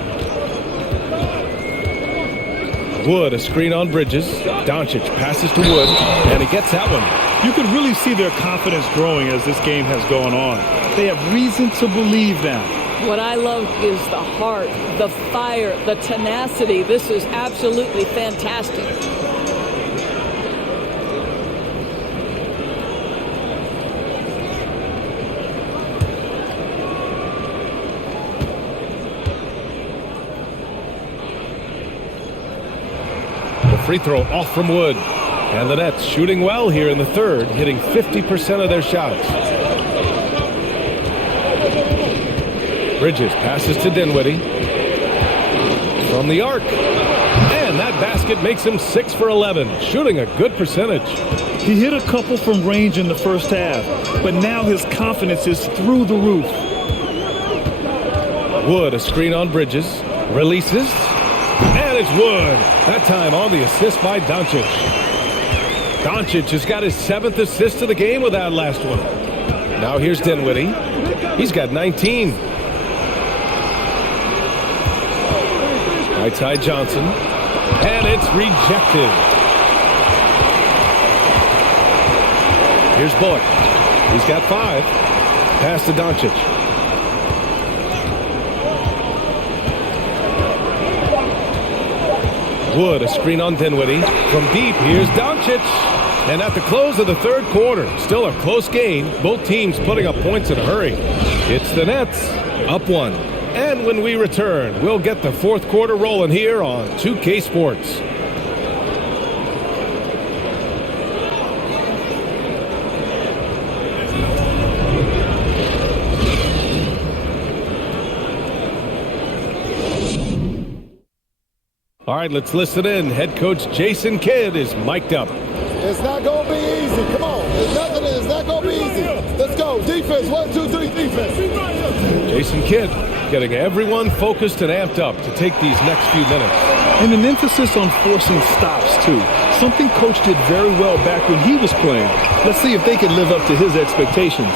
Wood, a screen on Bridges. Doncic passes to Wood, and he gets that one. You can really see their confidence growing as this game has gone on. They have reason to believe now. What I love is the heart, the fire, the tenacity. This is absolutely fantastic. The free throw off from Wood. And the Nets shooting well here in the third, hitting 50% of their shots. Bridges passes to Dinwiddie. From the arc. And that basket makes him 6 for 11, shooting a good percentage. He hit a couple from range in the first half, but now his confidence is through the roof. Wood, a screen on Bridges. Releases. And it's Wood. That time on the assist by Doncic. Doncic has got his 7th assist of the game with that last one. Now here's Dinwiddie. He's got 19. Right side Johnson. And it's rejected. Here's Bullock. He's got 5. Pass to Doncic. Wood, a screen on Dinwiddie. From deep, here's Doncic. And at the close of the third quarter, still a close game. Both teams putting up points in a hurry. It's the Nets, up 1. And when we return, we'll get the fourth quarter rolling here on 2K Sports. All right, let's listen in. Head coach Jason Kidd is mic'd up. It's not going to be easy. Come on. It's not going to be easy. Let's go. Defense. 1, 2, 3, defense. Jason Kidd getting everyone focused and amped up to take these next few minutes. And an emphasis on forcing stops, too. Something Coach did very well back when he was playing. Let's see if they can live up to his expectations.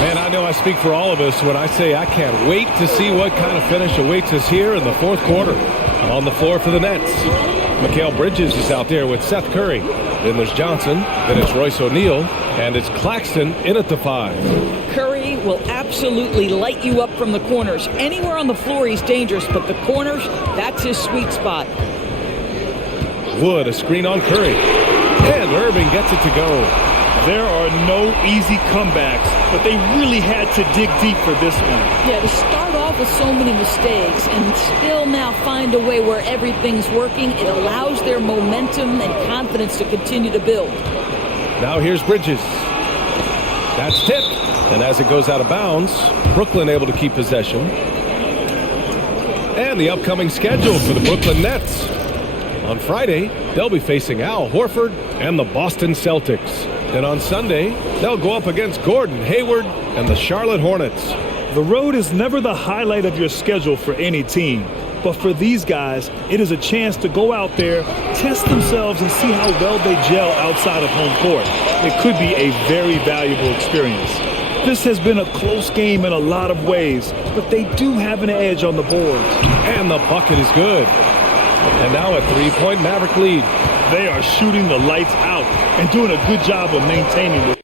Man, I know I speak for all of us when I say I can't wait to see what kind of finish awaits us here in the fourth quarter. On the floor for the Nets, Mikal Bridges is out there with Seth Curry. Then there's Johnson. Then it's Royce O'Neal. And it's Claxton in at the 5. Curry will absolutely light you up from the corners. Anywhere on the floor, he's dangerous, but the corners, that's his sweet spot. Wood, a screen on Curry. And Irving gets it to go. There are no easy comebacks, but they really had to dig deep for this one. Yeah, to start off with so many mistakes and still now find a way where everything's working, it allows their momentum and confidence to continue to build. Now here's Bridges. That's tipped. And as it goes out of bounds, Brooklyn able to keep possession. And the upcoming schedule for the Brooklyn Nets. On Friday, they'll be facing Al Horford and the Boston Celtics. Then on Sunday, they'll go up against Gordon Hayward and the Charlotte Hornets. The road is never the highlight of your schedule for any team. But for these guys, it is a chance to go out there, test themselves, and see how well they gel outside of home court. It could be a very valuable experience. This has been a close game in a lot of ways, but they do have an edge on the board. And the bucket is good. And now a 3-point Maverick lead. They are shooting the lights out and doing a good job of maintaining it.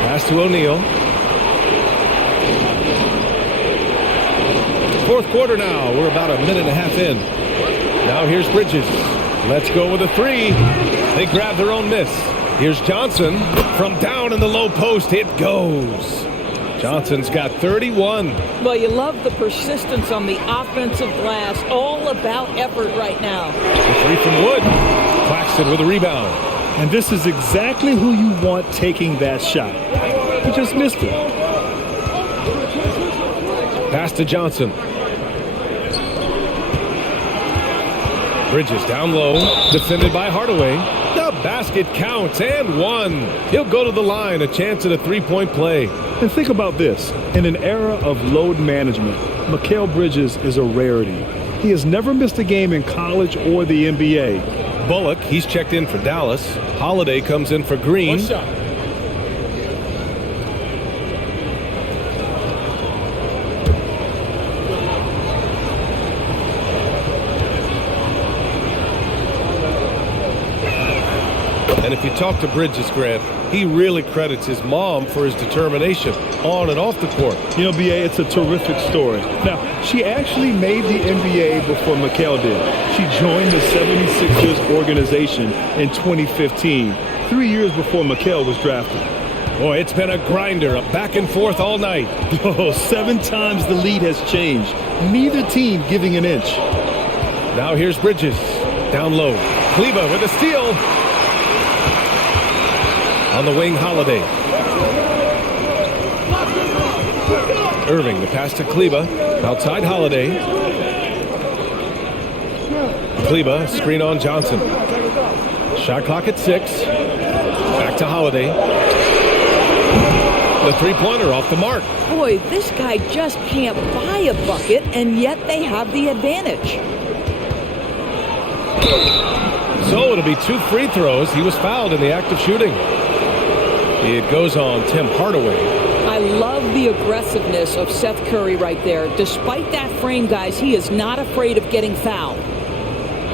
Pass to O'Neal. Fourth quarter now. We're about a minute and a half in. Now here's Bridges. Let's go with a 3. They grab their own miss. Here's Johnson from down in the low post. It goes. Johnson's got 31. Well, you love the persistence on the offensive glass. All about effort right now. The three from Wood. Claxton with a rebound. And this is exactly who you want taking that shot. He just missed it. Pass to Johnson. Bridges down low. Defended by Hardaway. The basket counts and one. He'll go to the line. A chance at a three-point play. And think about this. In an era of load management, Mikal Bridges is a rarity. He has never missed a game in college or the NBA. Bullock, he's checked in for Dallas. Holiday comes in for Green. One shot. And if you talk to Bridges, Grant, he really credits his mom for his determination on and off the court. You know, B.A., it's a terrific story. Now, she actually made the NBA before Mikal did. She joined the 76ers organization in 2015, 3 years before Mikal was drafted. Boy, it's been a grinder, a back and forth all night. Oh, 7 times the lead has changed. Neither team giving an inch. Now here's Bridges. Down low. Kleba with a steal. On the wing, Holiday. Irving, the pass to Kleba. Outside, Holiday. Kleba, screen on Johnson. Shot clock at 6. Back to Holiday. The three-pointer off the mark. Boy, this guy just can't buy a bucket, and yet they have the advantage. So it'll be 2 free throws. He was fouled in the act of shooting. It goes on Tim Hardaway. I love the aggressiveness of Seth Curry right there. Despite that frame, guys, he is not afraid of getting fouled.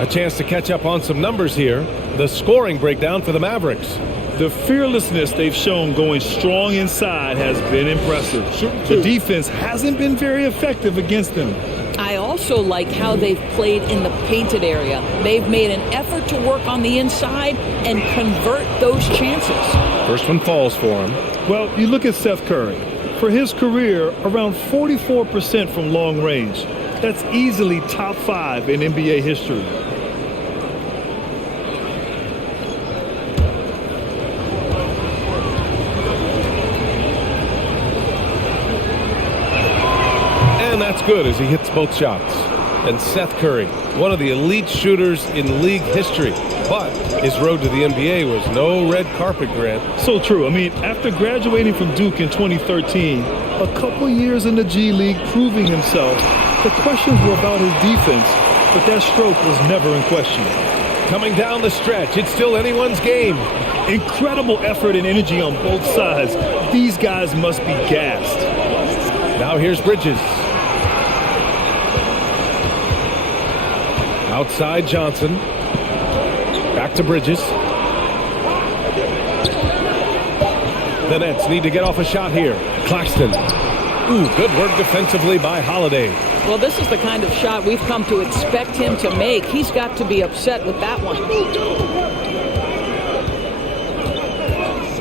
A chance to catch up on some numbers here. The scoring breakdown for the Mavericks. The fearlessness they've shown going strong inside has been impressive. The defense hasn't been very effective against them. I also like how they've played in the painted area. They've made an effort to work on the inside and convert those chances. First one falls for him. Well, you look at Seth Curry. For his career, around 44% from long range. That's easily top 5 in NBA history. And that's good as he hits both shots. And Seth Curry, one of the elite shooters in league history. But his road to the NBA was no red carpet, Grant. So true. I mean, after graduating from Duke in 2013, a couple years in the G League proving himself, the questions were about his defense, but that stroke was never in question. Coming down the stretch, it's still anyone's game. Incredible effort and energy on both sides. These guys must be gassed. Now here's Bridges. Outside Johnson. Back to Bridges. The Nets need to get off a shot here. Claxton. Ooh, good work defensively by Holiday. Well, this is the kind of shot we've come to expect him to make. He's got to be upset with that one.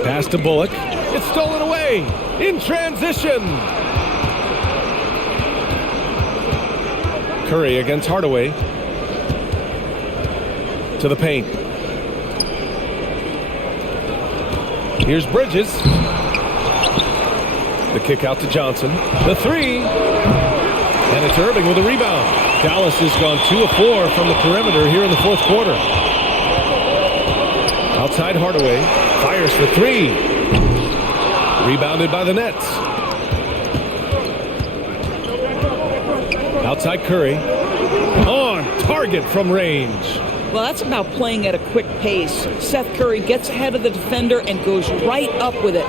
Pass to Bullock. It's stolen away in transition. Curry against Hardaway. To the paint. Here's Bridges. The kick out to Johnson. The three. And it's Irving with a rebound. Dallas has gone 2 of 4 from the perimeter here in the fourth quarter. Outside Hardaway. Fires for 3. Rebounded by the Nets. Outside Curry. On target from range. Well, that's about playing at a quick pace. Seth Curry gets ahead of the defender and goes right up with it.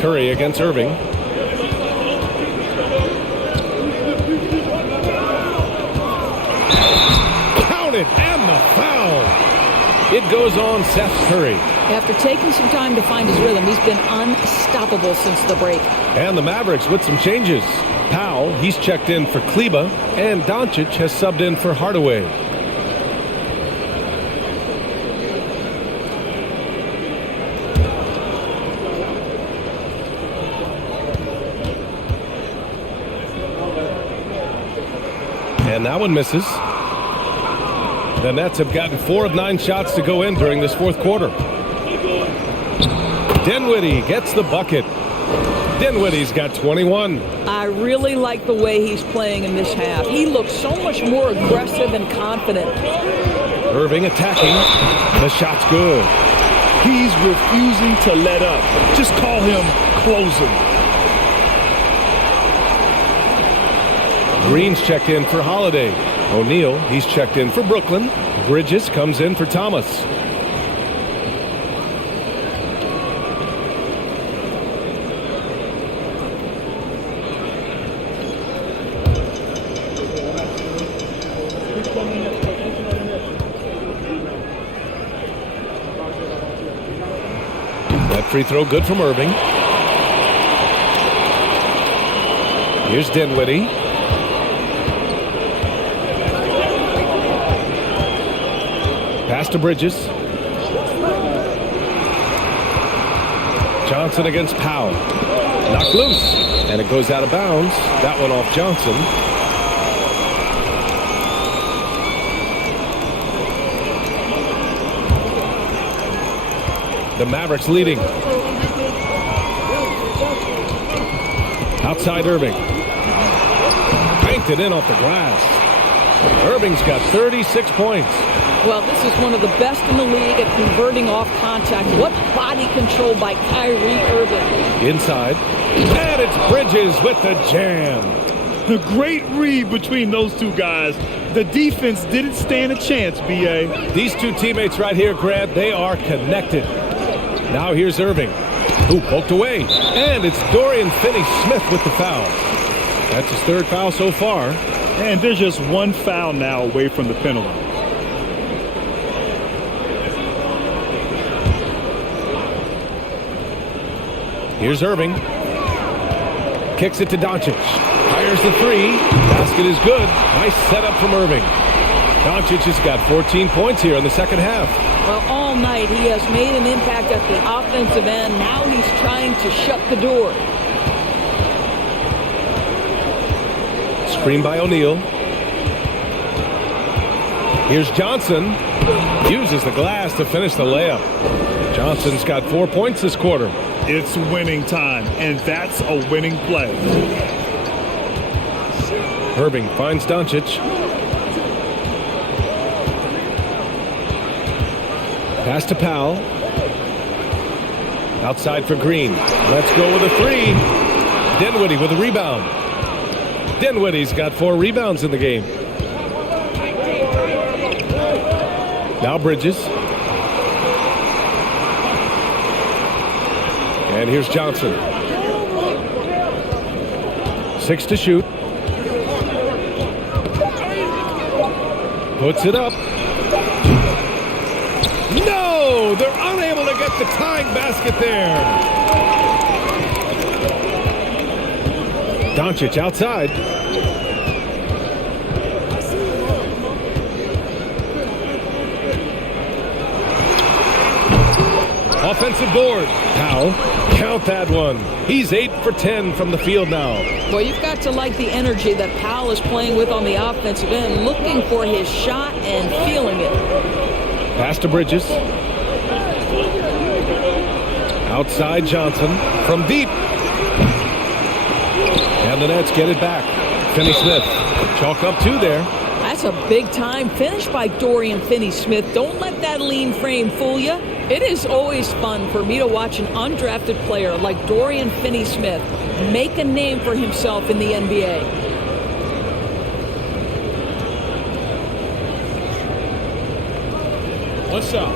Curry against Irving. Counted and the foul. It goes on Seth Curry. After taking some time to find his rhythm, he's been unstoppable since the break. And the Mavericks with some changes. Powell, he's checked in for Kleba, and Doncic has subbed in for Hardaway. And that one misses. The Nets have gotten 4 of 9 shots to go in during this fourth quarter. Dinwiddie gets the bucket. Dinwiddie's got 21. I really like the way he's playing in this half. He looks so much more aggressive and confident. Irving attacking. The shot's good. He's refusing to let up. Just call him closer. Green's checked in for Holiday. O'Neal, he's checked in for Brooklyn. Bridges comes in for Thomas. That free throw good from Irving. Here's Dinwiddie. Pass to Bridges. Johnson against Powell. Knocked loose. And it goes out of bounds. That one off Johnson. The Mavericks leading. Outside Irving. Banked it in off the glass. Irving's got 36 points. Well, this is one of the best in the league at converting off contact. What body control by Kyrie Irving. Inside. And it's Bridges with the jam. A great read between those two guys. The defense didn't stand a chance, B.A. These two teammates right here, Grant, they are connected. Now here's Irving, who poked away. And it's Dorian Finney-Smith with the foul. That's his 3rd foul so far. And there's just one foul now away from the penalty. Here's Irving. Kicks it to Doncic. Fires the 3. Basket is good. Nice setup from Irving. Doncic has got 14 points here in the second half. Well, all night he has made an impact at the offensive end. Now he's trying to shut the door. Screen by O'Neal. Here's Johnson. Uses the glass to finish the layup. Johnson's got 4 points this quarter. It's winning time, and that's a winning play. Irving finds Doncic. Pass to Powell. Outside for Green. Let's go with a 3. Dinwiddie with a rebound. Dinwiddie's got 4 rebounds in the game. Now Bridges. And here's Johnson. 6 to shoot. Puts it up. No! They're unable to get the tying basket there. Doncic outside. Offensive board. Powell. Count that one. He's 8 for 10 from the field now. Well, you've got to like the energy that Powell is playing with on the offensive end, looking for his shot and feeling it. Pass to Bridges. Outside Johnson from deep. And the Nets get it back. Finney-Smith. Chalk up 2 there. That's a big-time finish by Dorian Finney-Smith. Don't let that lean frame fool you. It is always fun for me to watch an undrafted player like Dorian Finney-Smith make a name for himself in the NBA. What's up?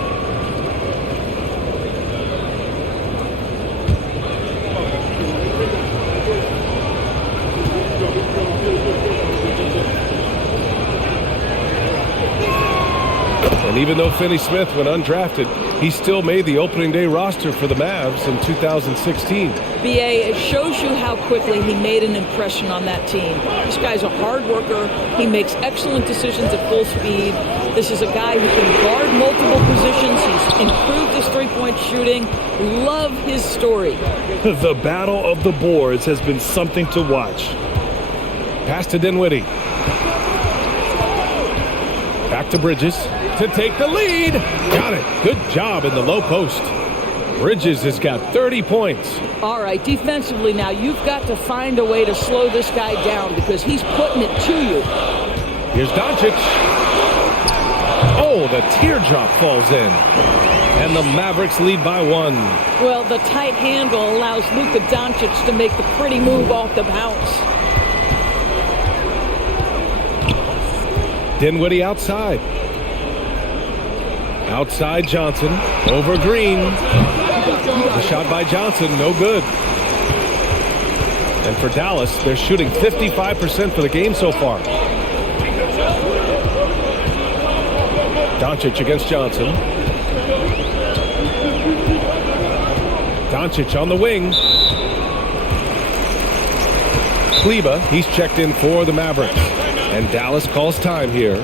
And even though Finney-Smith went undrafted, he still made the opening day roster for the Mavs in 2016. B.A., it shows you how quickly he made an impression on that team. This guy's a hard worker. He makes excellent decisions at full speed. This is a guy who can guard multiple positions. He's improved his three-point shooting. Love his story. The battle of the boards has been something to watch. Pass to Dinwiddie. Back to Bridges to take the lead. Got it. Good job in the low post. Bridges has got 30 points. All right, defensively now, you've got to find a way to slow this guy down because he's putting it to you. Here's Doncic. Oh, the teardrop falls in. And the Mavericks lead by 1. Well, the tight handle allows Luka Doncic to make the pretty move off the bounce. Dinwiddie outside. Outside Johnson. Over Green. The shot by Johnson, no good. And for Dallas, they're shooting 55% for the game so far. Doncic against Johnson. Doncic on the wing. Kleba, he's checked in for the Mavericks. And Dallas calls time here.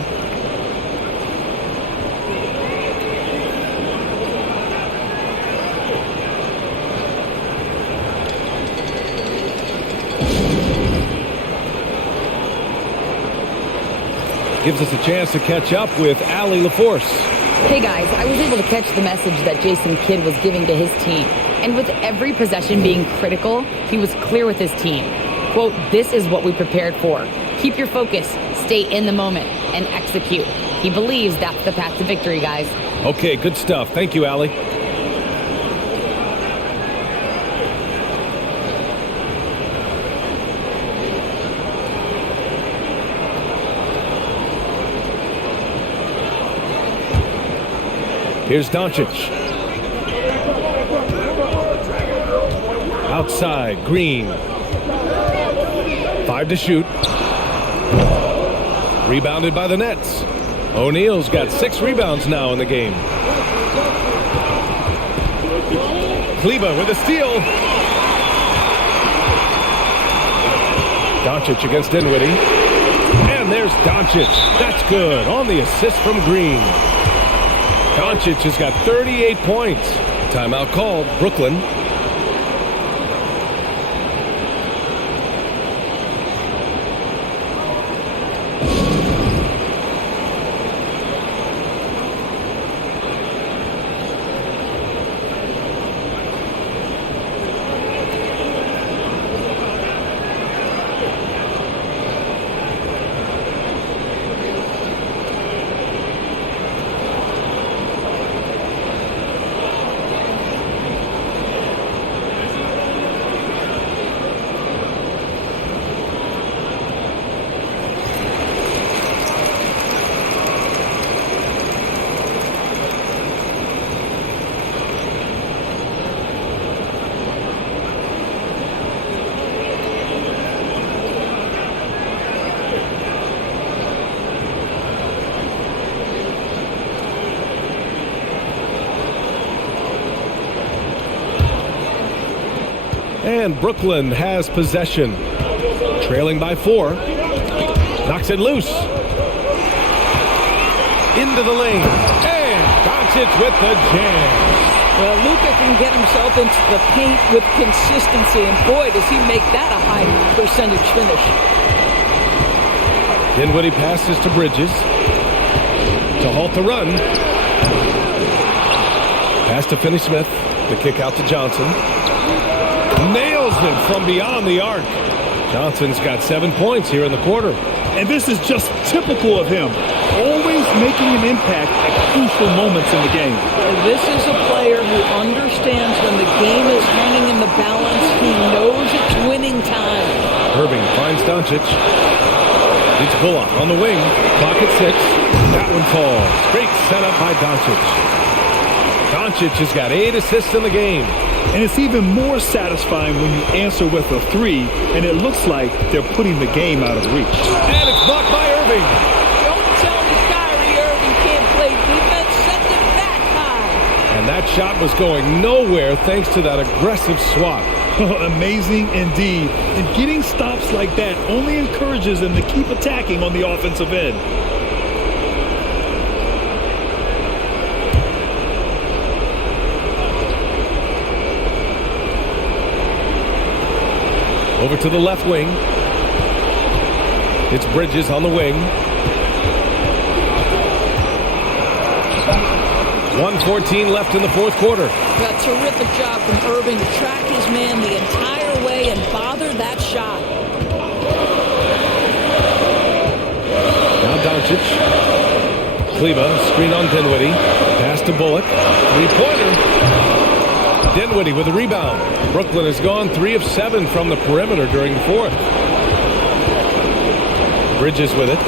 Gives us a chance to catch up with Allie LaForce. Hey guys, I was able to catch the message that Jason Kidd was giving to his team. And with every possession being critical, he was clear with his team. Quote, "This is what we prepared for. Keep your focus, stay in the moment, and execute." He believes that's the path to victory, guys. Okay, good stuff. Thank you, Allie. Here's Doncic. Outside, Green. 5 to shoot. Rebounded by the Nets. O'Neal's got 6 rebounds now in the game. Kleba with a steal. Doncic against Dinwiddie. And there's Doncic. That's good on the assist from Green. Doncic has got 38 points. Timeout called, Brooklyn. And Brooklyn has possession. Trailing by 4. Knocks it loose. Into the lane. And Doncic with the jam. Well, Luka can get himself into the paint with consistency, and boy, does he make that a high percentage finish. Dinwiddie passes to Bridges to halt the run. Pass to Finney-Smith. The kick out to Johnson. Nails it from beyond the arc. Johnson's got 7 points here in the quarter. And this is just typical of him. Always making an impact at crucial moments in the game. This is a player who understands when the game is hanging in the balance. He knows it's winning time. Irving finds Doncic. It's Bullock on the wing. Clock at 6. That one falls. Great setup by Doncic. Doncic has got 8 assists in the game. And it's even more satisfying when you answer with a 3, and it looks like they're putting the game out of reach. And it's blocked by Irving. Don't tell me Kyrie Irving can't play defense. Send it back high. And that shot was going nowhere thanks to that aggressive swat. Amazing indeed. And getting stops like that only encourages them to keep attacking on the offensive end. Over to the left wing. It's Bridges on the wing. 1:14 left in the fourth quarter. A terrific job from Irving to track his man the entire way and bother that shot. Now Doncic. Kleba, screen on Dinwiddie. Pass to Bullock. Three-pointer. Dinwiddie with a rebound. Brooklyn has gone 3 of 7 from the perimeter during the fourth. Bridges with it.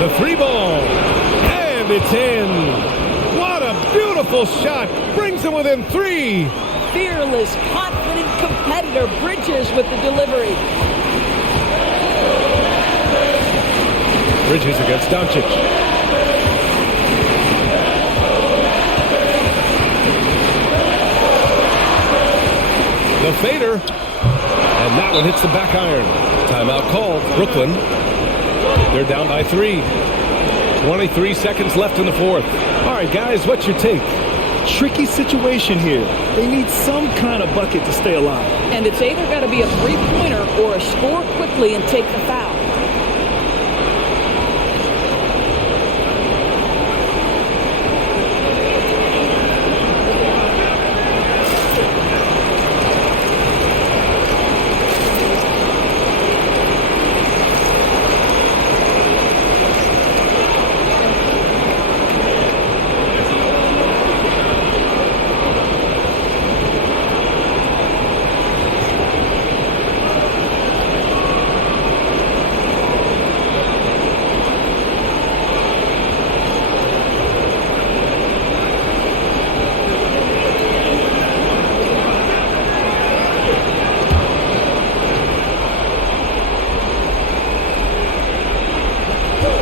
The three ball. And it's in. What a beautiful shot. Brings them within 3. Fearless, confident competitor. Bridges with the delivery. Bridges against Doncic. The fader. And that one hits the back iron. Timeout called. Brooklyn. They're down by 3. 23 seconds left in the fourth. All right, guys, what's your take? Tricky situation here. They need some kind of bucket to stay alive. And it's either got to be a three-pointer or a score quickly and take the foul.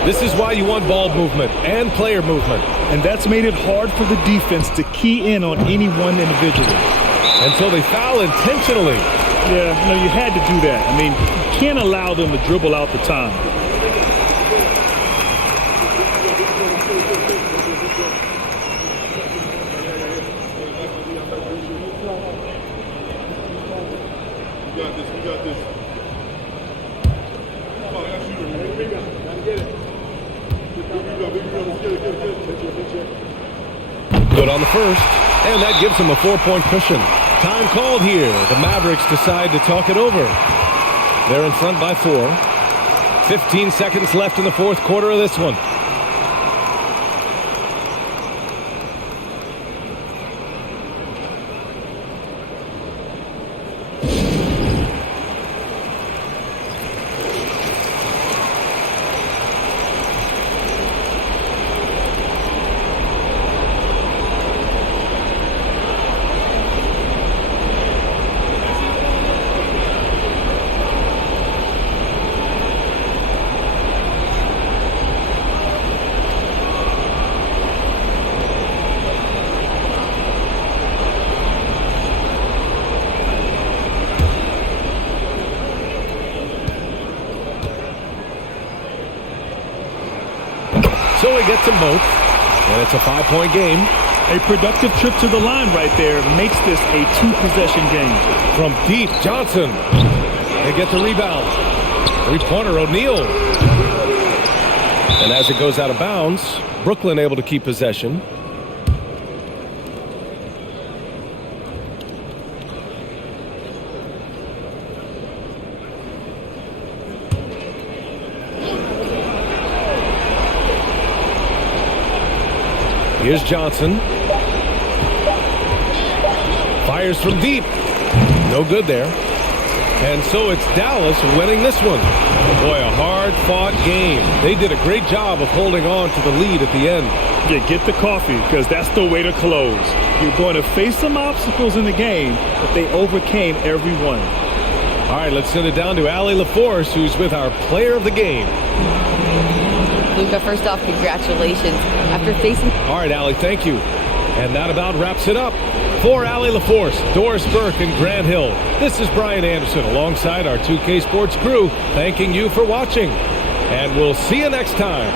This is why you want ball movement and player movement. And that's made it hard for the defense to key in on any one individual. Until they foul intentionally. Yeah, you had to do that. I mean, you can't allow them to dribble out the time. Good on the first, and that gives them a 4-point cushion. Time called here. The Mavericks decide to talk it over. They're in front by 4. 15 seconds left in the fourth quarter of this one. So he gets them both, and it's a 5-point game. A productive trip to the line right there makes this a 2-possession game. From deep, Johnson. They get the rebound. Three-pointer, O'Neal. And as it goes out of bounds, Brooklyn able to keep possession. Here's Johnson. Fires from deep. No good there. And so it's Dallas winning this one. Boy, a hard-fought game. They did a great job of holding on to the lead at the end. Yeah, get the coffee, because that's the way to close. You're going to face some obstacles in the game, but they overcame every one. All right, let's send it down to Allie LaForce, who's with our player of the game. Luka, first off, congratulations. After facing... All right, Allie, thank you. And that about wraps it up. For Allie LaForce, Doris Burke, and Grant Hill, this is Brian Anderson alongside our 2K Sports crew, thanking you for watching. And we'll see you next time.